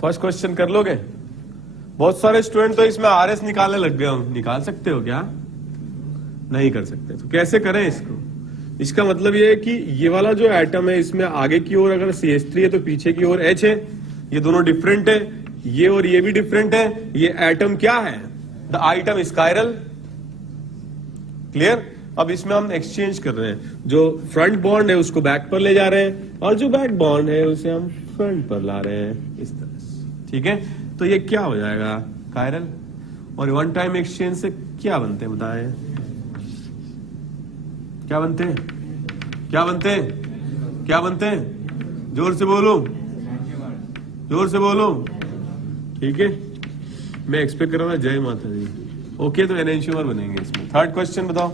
फर्स्ट क्वेश्चन कर लोगे? बहुत सारे स्टूडेंट तो इसमें आरएस निकालने लग गए हो। निकाल सकते हो क्या? नहीं कर सकते। तो कैसे करें इसको? इसका मतलब ये है कि ये वाला जो एटम है इसमें आगे की ओर अगर CH3 है तो पीछे की ओर H है। ये दोनों डिफरेंट है, ये और ये भी डिफरेंट है। ये एटम क्या है? The item chiral. क्लियर? अब इसमें हम एक्सचेंज कर रहे हैं। जो फ्रंट बॉन्ड है उसको बैक पर ले जा रहे हैं और जो बैक बॉन्ड है उसे हम फ्रंट पर ला रहे हैं, इस तरह से। ठीक है, तो ये क्या हो जाएगा? कायरल। और वन टाइम एक्सचेंज से क्या बनते हैं बताएं? क्या बनते हैं? क्या बनते हैं? क्या बनते हैं? जोर से बोलो, जोर से बोलो। ठीक है, मैं एक्सपेक्ट कर रहा था जय माता दी। ओके, तो एनेंशियोमर बनेंगे इसमें। थर्ड क्वेश्चन बताओ,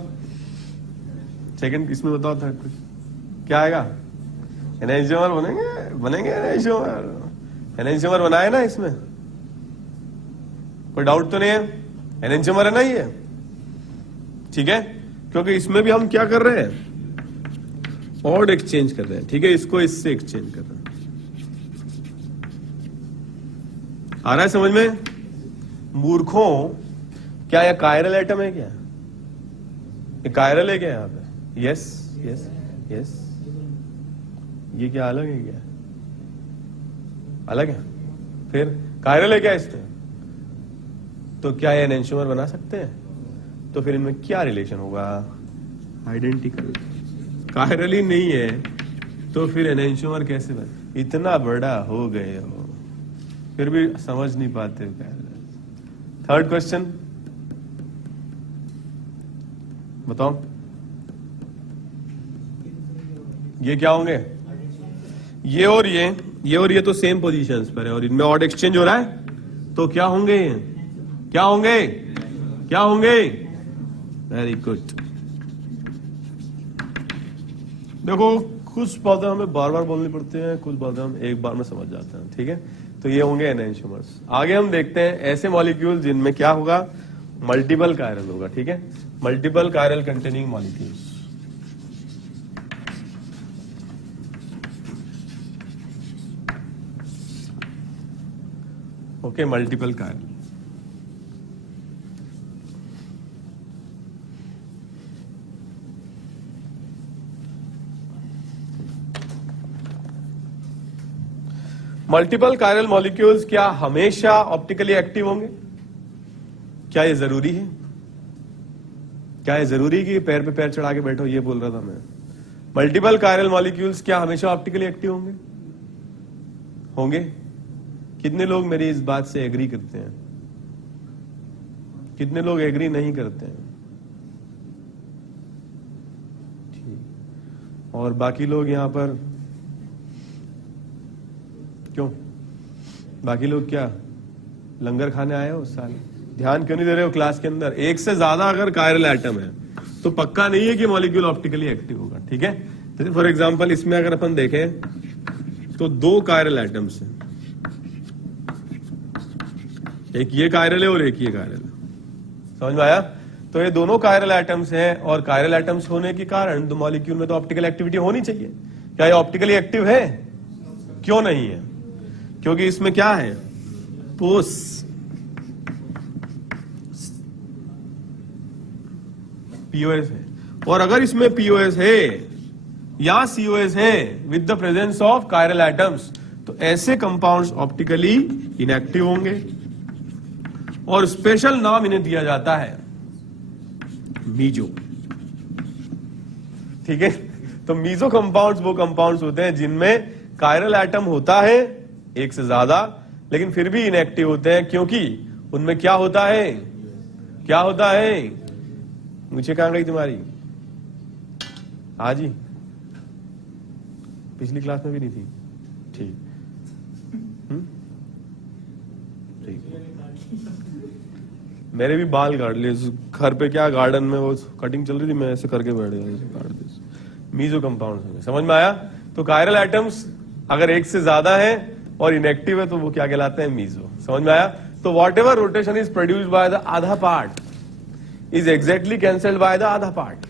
सेकंड इसमें बताओ। थर्ड क्वेश्चन क्या आएगा? एनेंशियोमर बनेंगे, बनेंगे एनेंशियोमर। एनेंशियोमर बनाए ना इसमें, कोई डाउट तो नहीं है? एनेंशियोमर है ना ये? ठीक है, क्योंकि इसमें भी हम क्या कर रहे हैं? ऑड एक्सचेंज कर रहे हैं। ठीक है, इसको इससे एक्सचेंज कर रहे हैं। आ रहा है समझ में? मूर्खों, क्या यह कायरल एटम है क्या? ये कायरल है क्या यहां पे? Yes yes yes. ये क्या अलग है क्या? अलग है। फिर कायरल है क्या इसमें? तो क्या ये एनेंशियोमर बना सकते हैं? तो फिर इनमें क्या रिलेशन होगा? आइडेंटिकल। कायरल ही नहीं है तो फिर एनेंशियोमर कैसे बने? इतना बड़ा हो गए हो फिर भी समझ नहीं पाते हो कायरल। थर्ड क्वेश्चन, बताओ ये क्या होंगे? ये और ये तो सेम पोजीशंस पर है और इनमें ऑड एक्सचेंज हो रहा है, तो क्या होंगे? क्या होंगे? क्या होंगे? Very good. देखो कुछ बातें हमें बार बार बोलनी पड़ती हैं, कुछ बातें हम एक बार में समझ जाते हैं, ठीक है? तो ये होंगे एनेंशियोमर्स। आगे हम देखते हैं ऐसे मॉलिक्यूल जिनमें क्या होगा? मल्टीपल कायरल होगा, ठीक है? Multiple chiral containing molecules. Okay, multiple chiral. Multiple chiral molecules क्या हमेशा ऑप्टिकली एक्टिव होंगे? क्या ये जरूरी है? क्या ये जरूरी कि पैर पे पैर चढ़ा के बैठो? ये बोल रहा था मैं। मल्टीपल कायरल मॉलिक्यूल्स क्या हमेशा ऑप्टिकली एक्टिव होंगे? होंगे? कितने लोग मेरी इस बात से एग्री करते हैं? कितने लोग एग्री नहीं करते हैं? ठीक। और बाकी लोग यहां पर क्यों? बाकी लोग क्या लंगर खाने आए हो? साल ध्यान क्यों नहीं दे रहे हो क्लास के अंदर? एक से ज्यादा अगर कायरल एटम है तो पक्का नहीं है कि मॉलिक्यूल ऑप्टिकली एक्टिव होगा, ठीक है? जैसे फॉर एग्जांपल इसमें अगर अपन देखें तो 2 कायरल एटम्स हैं, एक ये कायरल है और एक ये कायरल है। समझ में आया? तो ये दोनों कायरल एटम्स हैं और कायरल एटम्स होने के कारण तो मॉलिक्यूल में तो ऑप्टिकल एक्टिविटी होनी चाहिए। क्या ये ऑप्टिकली एक्टिव है? क्यों नहीं है? क्योंकि इसमें क्या है? पोस पीओएस है, और अगर इसमें पीओएस है या सीओएस है with the presence of chiral atoms तो ऐसे कंपाउंड्स ऑप्टिकली इनएक्टिव होंगे और स्पेशल नाम इन्हें दिया जाता है मीजो, ठीक है? तो मीजो कंपाउंड्स वो कंपाउंड्स होते हैं जिनमें कायरल एटम होता है एक से ज्यादा, लेकिन फिर भी इनएक्टिव होते हैं क्योंकि उनमें क्या होता है? क्या होता है? मुझे कहां गई तुम्हारी? आज ही पिछली क्लास में भी नहीं थी, ठीक? मेरे भी बाल काट लिए घर पे, क्या गार्डन में वो कटिंग चल रही थी, मैं ऐसे करके बैठ गया, काट दी। मीजो कंपाउंड समझ में आया? तो कायरल एटम्स अगर एक से ज्यादा है और इनएक्टिव है तो वो क्या कहलाते हैं? मीजो। समझ में आया? तो whatever rotation is produced by the आधा part is exactly cancelled by the आधा part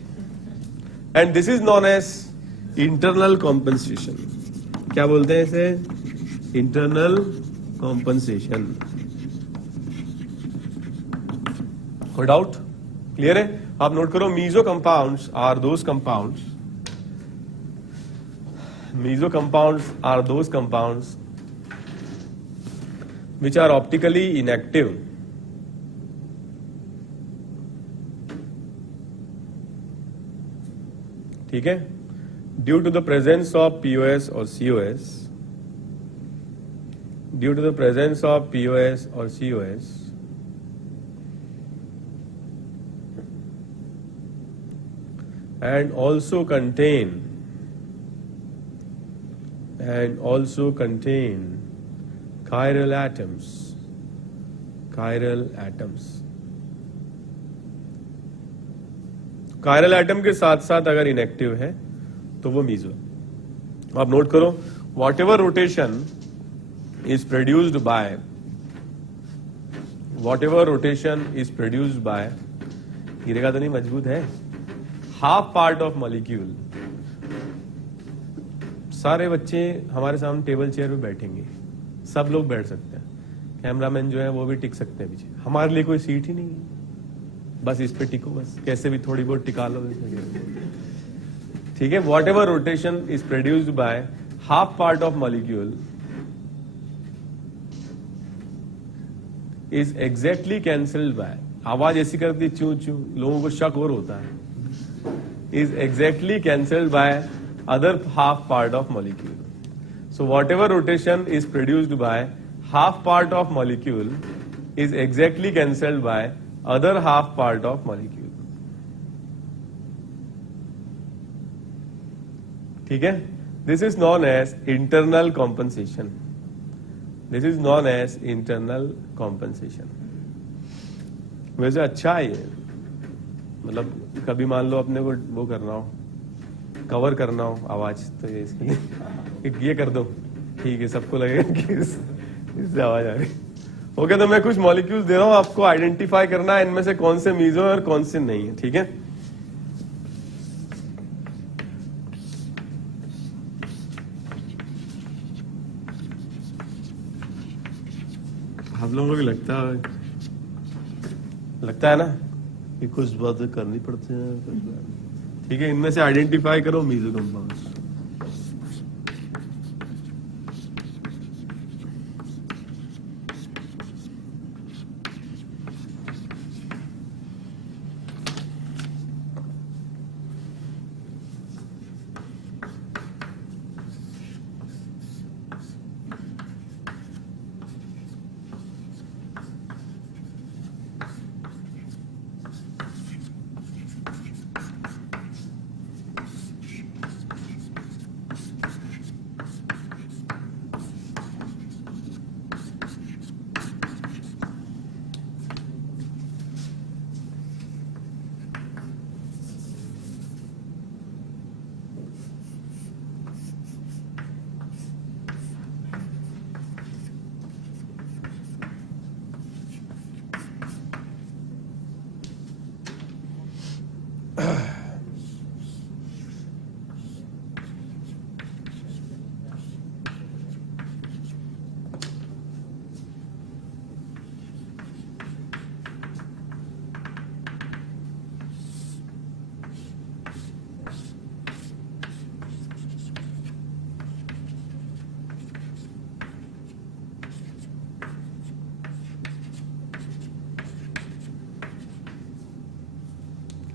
and this is known as internal compensation. क्या बोलते हैं इसे? Internal compensation. कोई डाउट? क्लियर है? आप नोट करो, meso compounds are those compounds, meso compounds are those compounds which are optically inactive ठीक है? due to the presence of POS or COS, due to the presence of POS or COS and also contain chiral atoms, chiral atoms। Chiral atom के साथ साथ अगर इनएक्टिव है तो वो मीजो। आप नोट करो, what ever rotation is produced bye, what ever rotation is produced bye, गिरेगा तो नहीं, मजबूत है, हाफ पार्ट ऑफ मॉलिक्यूल। सारे बच्चे हमारे सामने टेबल चेयर पे बैठेंगे, सब लोग बैठ सकते हैं, कैमरामैन जो है वो भी टिक सकते हैं पीछे, हमारे लिए कोई सीट ही नहीं है, बस इस पे टिको, बस कैसे भी थोड़ी बहुत टिका लो, ठीक है? What ever rotation is produced by half part of molecule is exactly cancelled bye, आवाज ऐसी करती चू चू, लोगों को शक और होता है, is exactly cancelled bye other half part of molecule. So whatever rotation is produced by half part of molecule is exactly cancelled by other half part of molecule. ठीक है, this is known as internal compensation, this is known as internal compensation. वैसे अच्छा है ये, मतलब कभी मान लो अपने को वो करना हो, कवर करना हो आवाज, तो ये इसके लिए ये कर दो, ठीक है, सबको लगेगा कि इससे आवाज आ रही। ओके, तो मैं कुछ मॉलिक्यूल्स दे रहा हूं, आपको आइडेंटिफाई करना है इनमें से कौन से मीजो और कौन से नहीं है, ठीक है। आप लोगों को लगता है ना कि कुछ बातें करनी पड़ती हैं, ठीक है। इनमें से आइडेंटिफाई करो मीजो कंपाउंड्स।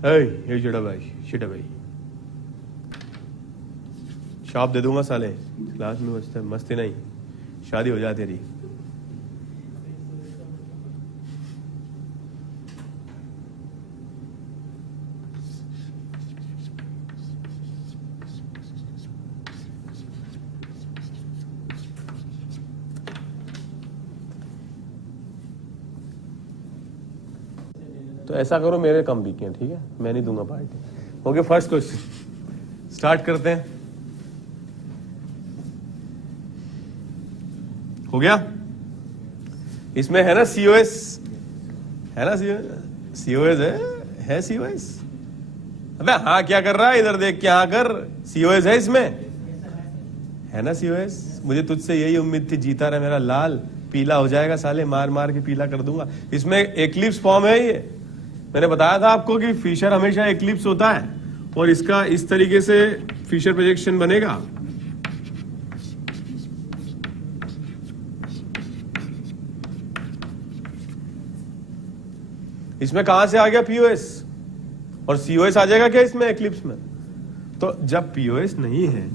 ये चिड़ा भाई शॉप दे दूंगा साले, क्लास में मस्ती नहीं, शादी हो जाए तेरी। तो ऐसा करो, मेरे कम बिके हैं, ठीक है, मैं नहीं दूंगा party. Okay, first question start करते हैं। हो गया, इसमें है ना COS, है ना COS है COS। अबे हाँ, क्या कर रहा है, इधर देख के हाँ कर, COS है इसमें, है ना COS। मुझे तुझसे यही उम्मीद थी, जीता रहा मेरा लाल, पीला हो जाएगा साले, मार मार के पीला कर दूंगा। इसमें एक्लिप्स फॉर्म है ये, मैंने बताया था आपको कि फिशर हमेशा एक्लिप्स होता है, और इसका इस तरीके से फिशर प्रोजेक्शन बनेगा। इसमें कहां से आ गया POS, और COS आ जाएगा क्या इसमें एक्लिप्स में। तो जब POS नहीं है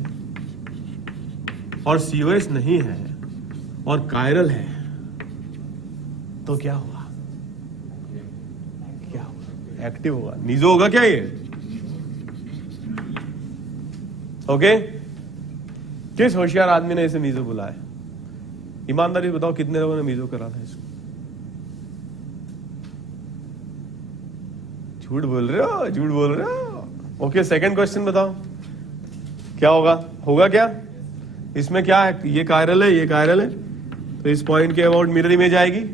और COS नहीं है और कायरल है, तो क्या हुआ, एक्टिव होगा, मीजो होगा क्या ये। ओके, किस होशियार आदमी ने इसे मीजो बुलाया, ईमानदारी बताओ कितने लोगों ने मीजो करा था इसको। झूठ बोल रहे हो। ओके, सेकंड क्वेश्चन बताओ क्या होगा क्या इसमें, क्या है, ये कायरल है, तो इस पॉइंट के अबाउट मिरर इमेज आएगी,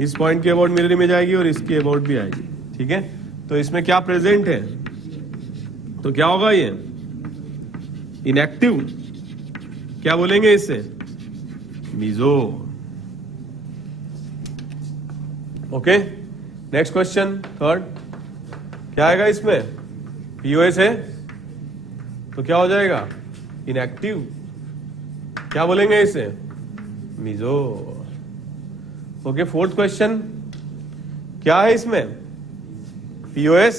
इस पॉइंट के अबाउट मिरर इमेज आएगी, और इसके अबाउट भी आएगी, ठीक है। तो इसमें क्या प्रेजेंट है, तो क्या होगा ये इनएक्टिव, क्या बोलेंगे इससे, meso. Okay, next question third, क्या आएगा इसमें, POS है, तो क्या हो जाएगा इनएक्टिव, क्या बोलेंगे इसे, मीजो। ओके, फोर्थ क्वेश्चन, क्या है इसमें, POS,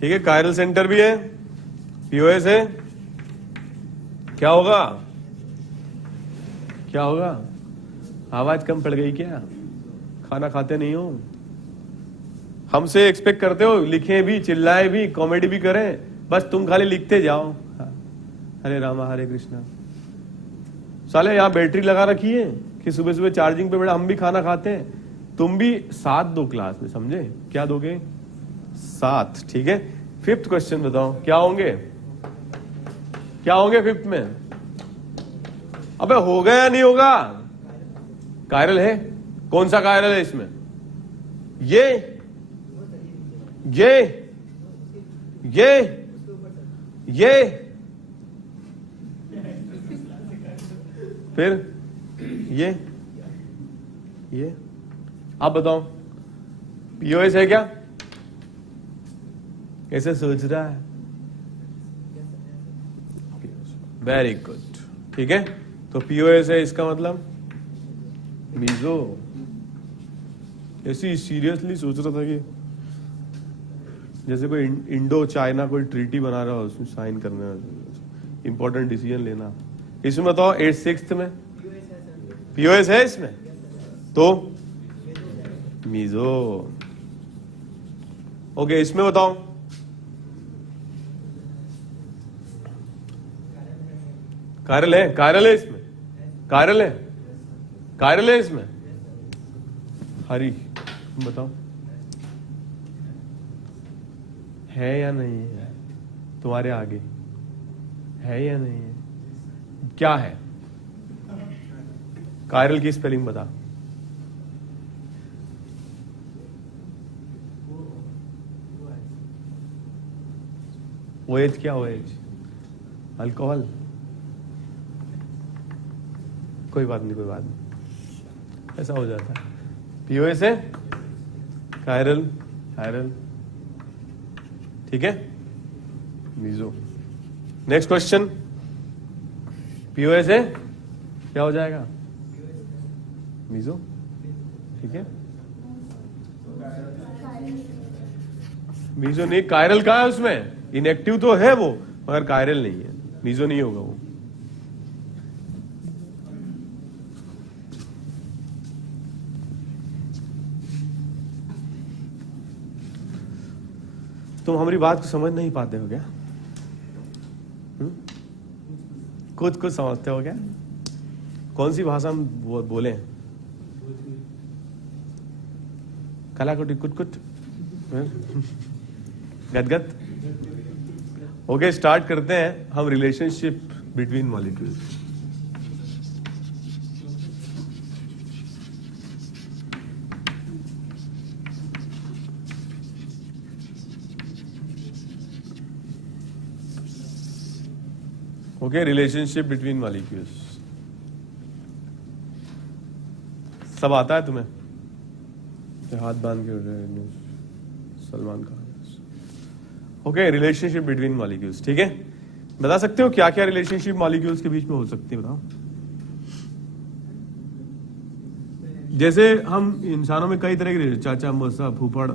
ठीक है, कायरल सेंटर भी है, POS है, क्या होगा, आवाज कम पड़ गई क्या, खाना खाते नहीं हो, हमसे एक्सपेक्ट करते हो लिखें भी, चिल्लाएं भी, कॉमेडी भी करें, बस तुम खाली लिखते जाओ। हाँ। हरे रामा हरे कृष्णा। साले यहाँ बैटरी लगा रखी है कि सुबह सुबह चार्जिंग पे बैठा, हम भी खाना खाते हैं, तुम भी 7 दो क्लास में, समझे? क्या दोगे? 7, ठीक है। 5th क्वेश्चन बताओ, क्या होंगे? क्या होंगे 5th में? अबे होगा या नहीं होगा? कायरल है। कौन सा कायरल है इसमें? ये फिर ये आप बताओ, पीओएस है क्या? कैसे सोच रहा है? वेरी गुड, ठीक है। तो पीओएस है, इसका मतलब मीजो। ऐसी सीरियसली सोच रहा था कि जैसे कोई इंडो चाइना कोई ट्रीटी बना रहा हो, उसमें साइन करना, इंपॉर्टेंट डिसीजन लेना। इसमें बताओ 6th में पीओएस है इसमें, तो मीजो। ओके, इसमें बताओ कायरल है? कायरल है इसमें? कायरल है? कायरल है इसमें? हरी बताओ है या नहीं है? तुम्हारे आगे है या नहीं है? क्या है? कायरल की स्पेलिंग बता। ओएच क्या? OH alcohol? कोई बात नहीं, कोई बात नहीं, ऐसा हो जाता है। पीओएस है, कायरल, कायरल, ठीक है। मीजो। नेक्स्ट क्वेश्चन, पीओएस है, क्या हो जाएगा? मीजो, ठीक है। मीजो नहीं, कायरल कहाँ है उसमें? इनएक्टिव तो है वो, मगर कायरल नहीं है, मीजो नहीं होगा वो। तुम हमारी बात को समझ नहीं पाते हो क्या? कुछ कुछ समझते हो क्या? कौन सी भाषा हम बोले? कलाकुटी, कुट, गदगद। ओके, स्टार्ट करते हैं हम relationship between molecules. Okay, relationship between molecules. सब आता है तुम्हें? हाथ बांध के उठ रहे Salman Khan. Okay, relationship between molecules, ठीक है। बता सकते हो क्या क्या रिलेशनशिप मॉलिक्यूल्स के बीच में हो सकती है? बताओ। जैसे हम इंसानों में कई तरह के, चाचा, मौसा, फूफड़,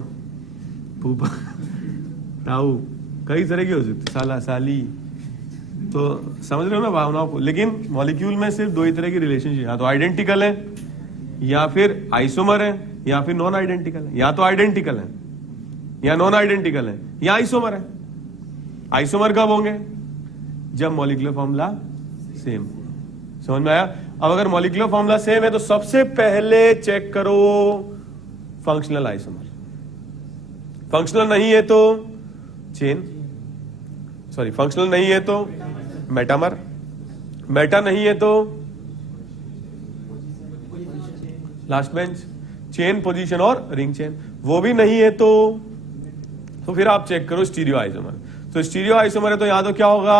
फूफा, ताऊ, कई तरह की हो सकती, साला, साली। तो समझ रहे हो ना भावनाओं को। लेकिन मॉलिक्यूल में सिर्फ 2 ही तरह की रिलेशनशिप, या तो आइडेंटिकल है, या फिर आइसोमर है, या फिर नॉन आइडेंटिकल है। या तो आइडेंटिकल है, या नॉन आइडेंटिकल है, या आइसोमर है। आइसोमर कब होंगे? जब मॉलिक्यूलर फॉर्मूला सेम। समझ में आया? अब अगर मॉलिक्यूलर फॉर्मूला सेम है तो सबसे पहले चेक करो फंक्शनल आइसोमर। फंक्शनल नहीं है तो चेन, सॉरी फंक्शनल नहीं है तो मेटामर, मेटा नहीं है तो लास्ट बेंच, चेन, पोजीशन और रिंग चेन। वो भी नहीं है तो फिर आप चेक करो स्टीरियो आइसोमर। तो स्टीरियो आइसोमर है तो यहां तो क्या होगा?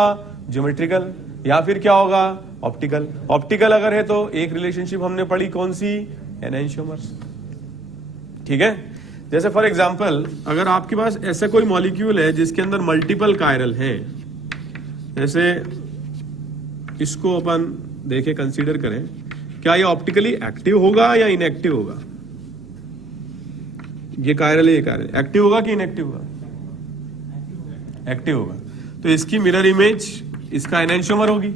ज्योमेट्रिकल, या फिर क्या होगा? ऑप्टिकल। ऑप्टिकल अगर है तो एक रिलेशनशिप हमने पढ़ी, कौन सी? एनेंशियोमर्स, ठीक है। जैसे फॉर एग्जांपल अगर आपके पास ऐसा कोई मॉलिक्यूल है जिसके अंदर मल्टीपल कायरल है, जैसे इसको अपन देखें, कंसीडर करें, क्या ये ऑप्टिकली एक्टिव होगा या इनएक्टिव होगा? ये कायरल है, ये कायरल एक्टिव होगा कि इनएक्टिव होगा? एक्टिव होगा। तो इसकी मिरर इमेज इसका एनेंशियोमर होगी।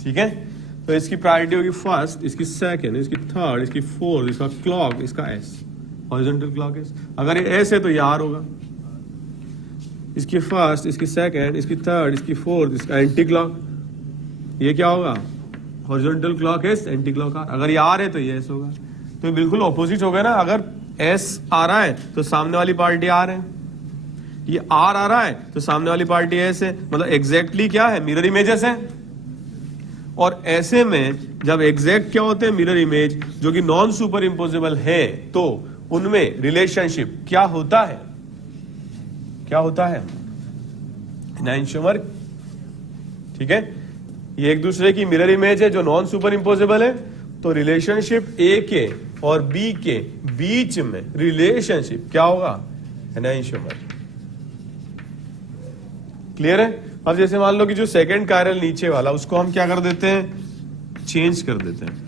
ठीक है। तो इसकी प्रायोरिटी होगी फर्स्ट, इसकी सेकंड, इसकी थर्ड, इसकी फोर्थ, इसका क्लॉक, इसका एस, हॉरिजॉन्टल क्लॉक एस। अगर ये एस है तो ये आर होगा। इसकी फर्स्ट, इसकी सेकंड, इसकी थर्ड, इसकी फोर्थ, इसका एंटी क्लॉक, ये क्या होगा? Horizontal clock S, anti clock R. अगर ये आर है तो ये एस होगा। तो बिल्कुल ऑपोजिट हो गया ना। अगर एस आ रहा है तो सामने वाली पार्टी आर है, ये आर आ रहा है तो सामने वाली पार्टी एस है। मतलब एग्जैक्टली क्या है? मिरर इमेजेस है। और ऐसे में जब एग्जैक्ट क्या होते हैं? मिरर इमेज, जो कि नॉन सुपर इम्पोजेबल है, तो उनमें रिलेशनशिप क्या होता है? क्या होता है? एनाइंशोमर। ठीक है, ये एक दूसरे की मिरर इमेज है जो नॉन सुपर इम्पोजेबल है, तो रिलेशनशिप ए के और बी के बीच में रिलेशनशिप क्या होगा? एनाइंशोमर। क्लियर है? अब जैसे मान लो कि जो सेकंड कायरल नीचे वाला, उसको हम क्या कर देते हैं? चेंज कर देते हैं।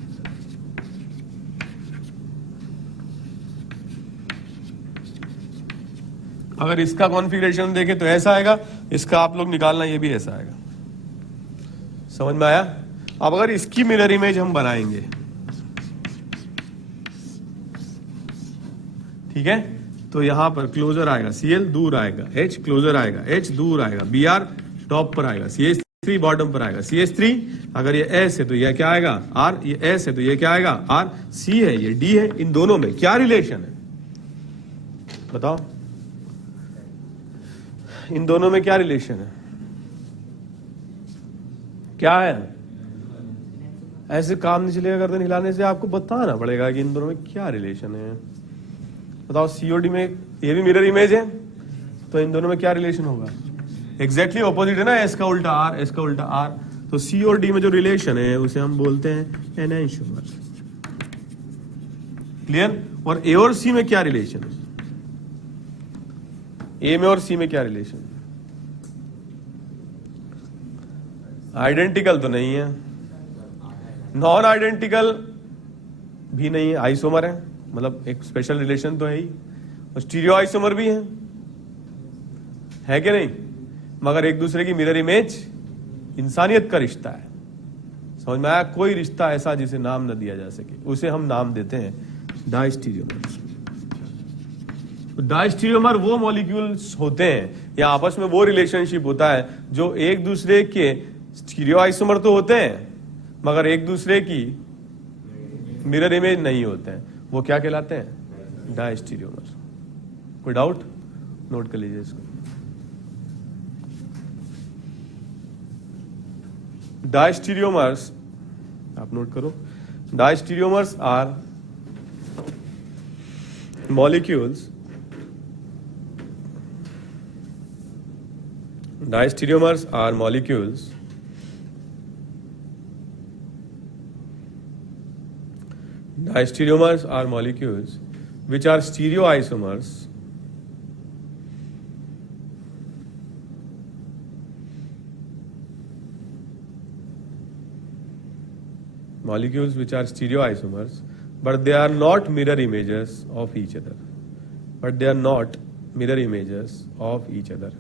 अगर इसका कॉन्फ़िगरेशन देखें तो ऐसा आएगा, इसका आप लोग निकालना, ये भी ऐसा आएगा। समझ में आया? अब अगर इसकी मिरर इमेज हम बनाएंगे, ठीक है, तो यहां पर क्लोजर आएगा, Cl दूर आएगा, H क्लोजर आएगा, H दूर आएगा, Br टॉप पर आएगा, CH3 बॉटम पर आएगा, CH3 अगर ये S है तो ये क्या आएगा? R, ये S है तो ये क्या आएगा? R, C है, ये D है। इन दोनों में क्या रिलेशन है? बताओ, इन दोनों में क्या रिलेशन है? क्या है? ऐसे काम नहीं चलेगा गर्दन हिलाने से, आपको बताना पड़ेगा कि इन दोनों में क्या रिलेशन है। बताओ, सीओडी में ये भी मिरर इमेज है, तो इन दोनों में क्या रिलेशन होगा? एग्जैक्टली ऑपोजिट है ना, एस का उल्टा आर, एस का उल्टा आर। तो सी और डी में जो रिलेशन है उसे हम बोलते हैं एनाइंशोमर। क्लियर? और ए और सी में क्या रिलेशन है? ए में और सी में क्या रिलेशन है? आइडेंटिकल तो नहीं है, नॉन आइडेंटिकल भी नहीं है, आइसोमर है, मतलब एक स्पेशल रिलेशन तो है ही, और स्टीरियो आइसोमर भी है कि नहीं? मगर एक दूसरे की मिरर इमेज इंसानियत का रिश्ता है। समझ में आया? कोई रिश्ता ऐसा जिसे नाम न दिया जा सके, उसे हम नाम देते हैं डायस्टीरियोमर। डायस्टीरियोमर वो मॉलिक्यूल्स होते हैं या आपस में वो रिलेशनशिप होता है जो एक दूसरे के स्टीरियो आइसोमर तो होते हैं मगर एक दूसरे की मिरर इमेज नहीं होते हैं। वो क्या कहलाते हैं? डायस्टीरियोमर। कोई डाउट? नोट कर लीजिए इसको। डायस्टीरियोमर्स आप नोट करो। Diastereomers are molecules. Diastereomers are molecules which are stereoisomers but they are not mirror images of each other.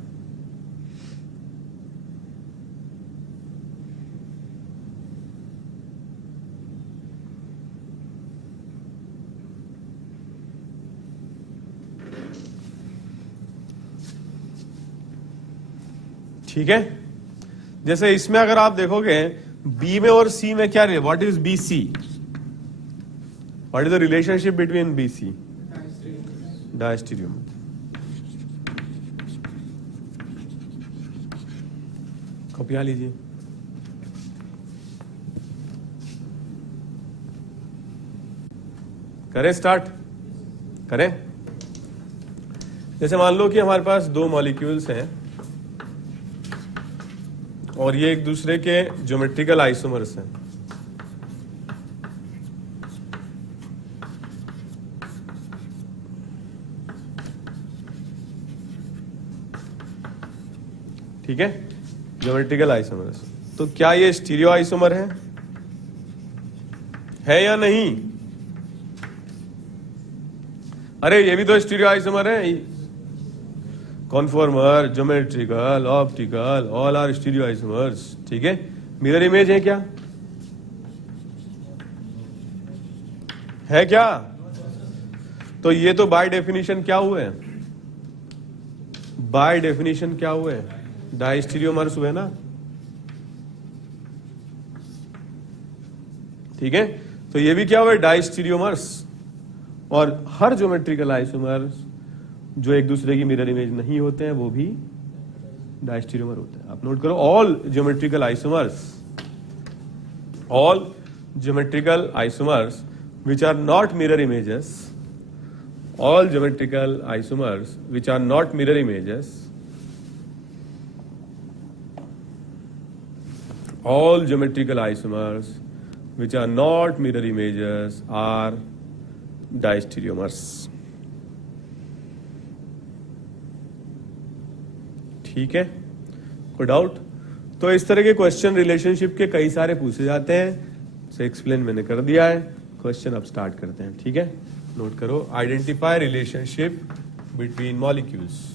ठीक है? जैसे इसमें अगर आप देखोगे बी में और सी में क्या, what is B C? What is the relationship between BC? Diastereomer. कॉपियां लीजिए। करें स्टार्ट? करें? जैसे मान लो कि हमारे पास दो मॉलिक्यूल्स हैं और ये एक दूसरे के ज्योमेट्रिकल आइसोमर्स हैं। ठीक है? Geometrical isomers. तो क्या ये स्टीरियो आइसोमर है या नहीं? अरे ये भी तो स्टीरियो आइसोमर है। Conformer, geometrical, optical, all are stereo isomers. ठीक है? मिरर इमेज है क्या? है क्या? तो ये तो बाय डेफिनेशन क्या हुए? बाय डेफिनेशन क्या हुए? डायस्टीरियोमर्स हुए ना, ठीक है। तो ये भी क्या हुए? डायस्टीरियोमर्स। और हर ज्योमेट्रिकल आइसोमर्स जो एक दूसरे की मिरर इमेज नहीं होते हैं वो भी डायस्टीरियोमर होते हैं। आप नोट करो, all geometrical isomers which are not mirror images, all geometrical isomers which are not mirror images, all geometrical isomers which are not mirror images are diastereomers. ठीक है, कोई डाउट? तो इस तरह के क्वेश्चन रिलेशनशिप के कई सारे पूछे जाते हैं, से एक्सप्लेन मैंने कर दिया है। क्वेश्चन अब स्टार्ट करते हैं, ठीक है। नोट करो, आइडेंटिफाई रिलेशनशिप बिटवीन मॉलिक्यूल्स।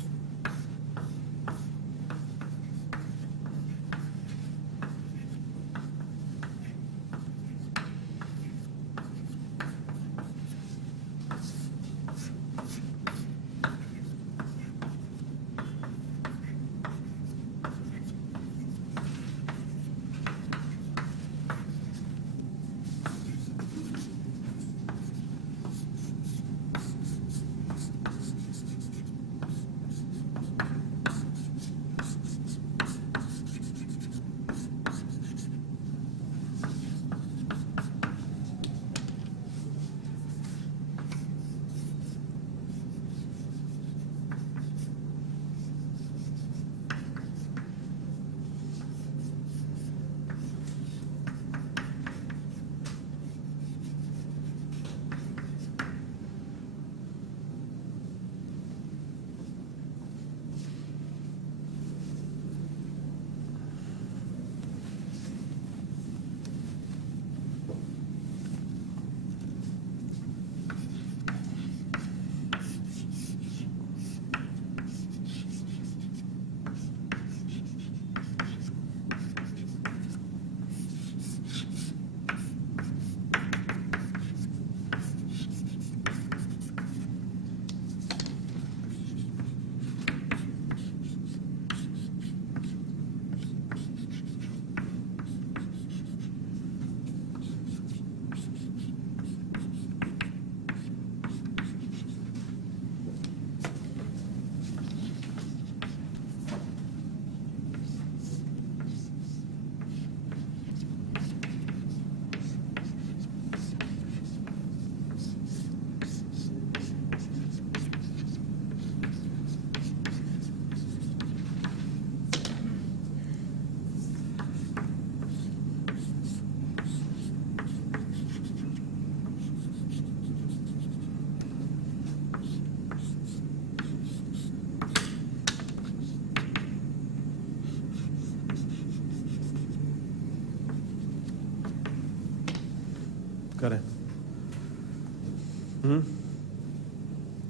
करें।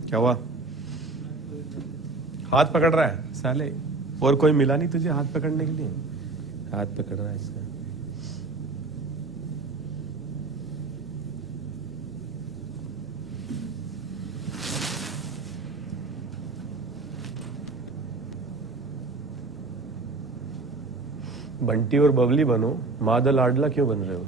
क्या हुआ? हाथ पकड़ रहा है साले, और कोई मिला नहीं तुझे हाथ पकड़ने के लिए? हाथ पकड़ रहा है इसका। बंटी और बबली बनो, मादा लाडला क्यों बन रहे हो?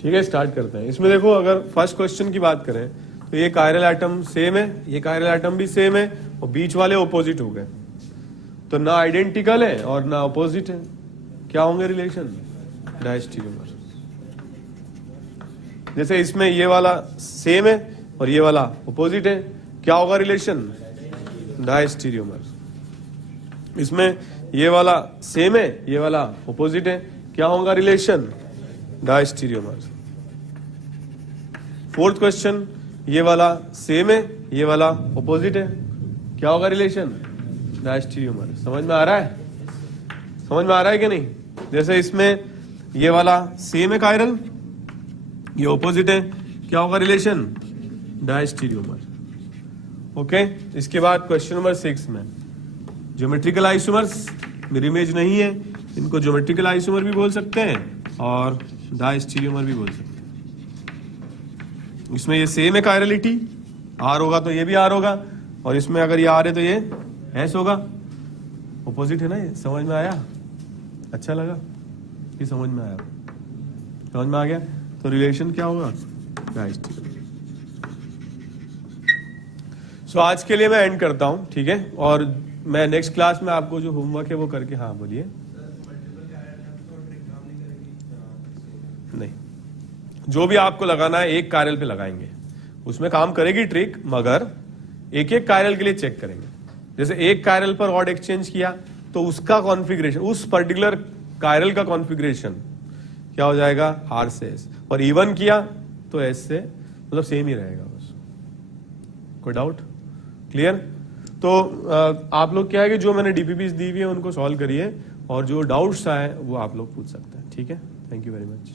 ठीक है, स्टार्ट करते हैं। इसमें देखो, अगर फर्स्ट क्वेश्चन की बात करें तो ये कायरल एटम सेम है, ये कायरल एटम भी सेम है, और बीच वाले ऑपोजिट हो गए, तो ना आइडेंटिकल है और ना ऑपोजिट है। क्या होंगे रिलेशन? डायस्टीरियोमर। जैसे इसमें ये वाला सेम है और ये वाला ऑपोजिट है, क्या होगा रिलेशन? डायस्टीरियोमर। इसमें ये वाला सेम है, ये वाला ऑपोजिट है, क्या होगा रिलेशन? डायस्टीरियोमर। फोर्थ क्वेश्चन, ये वाला सेम है, ये वाला ऑपोजिट है, क्या होगा रिलेशन? डायस्टीरियोमर। समझ में आ रहा है? समझ में आ रहा है कि नहीं? जैसे इसमें ये वाला सेम है कायरल, ये ऑपोजिट है, क्या होगा रिलेशन? डायस्टीरियोमर। ओके, इसके बाद क्वेश्चन नंबर 6 में ज्योमेट्रिकल आइसोमर्स, मिरर इमेज नहीं है, इनको ज्योमेट्रिकल आइसोमर भी बोल सकते हैं और डायस्टीरियोमर भी बोल सकते हैं। इसमें ये सेम है कायरलिटी, आर होगा तो ये भी आर होगा, और इसमें अगर ये आर है तो ये एस होगा। ऑपोजिट है ना, ये समझ में आया? अच्छा लगा कि समझ में आया? समझ में आ गया? तो रिलेशन क्या होगा? सो आज के लिए मैं एंड करता हूं, ठीक है? और मैं नेक्स्ट क्लास में आपको जो होमवर्क है वो करके, हाँ बोलिए। नहीं, जो भी आपको लगाना है एक कायरल पे लगाएंगे, उसमें काम करेगी ट्रिक, मगर एक एक कायरल के लिए चेक करेंगे। जैसे एक कायरल पर ऑड एक्सचेंज किया तो उसका कॉन्फ़िगरेशन, उस पर्टिकुलर कायरल का कॉन्फ़िगरेशन क्या हो जाएगा? आर से एस, और इवन किया तो एस से, मतलब सेम ही रहेगा बस। कोई डाउट? क्लियर? तो आप लोग क्या है कि जो मैंने डीपीपीस दी हुई है उनको सॉल्व करिए, और जो डाउट्स आए वो आप लोग पूछ सकते हैं, ठीक है? Thank you very much.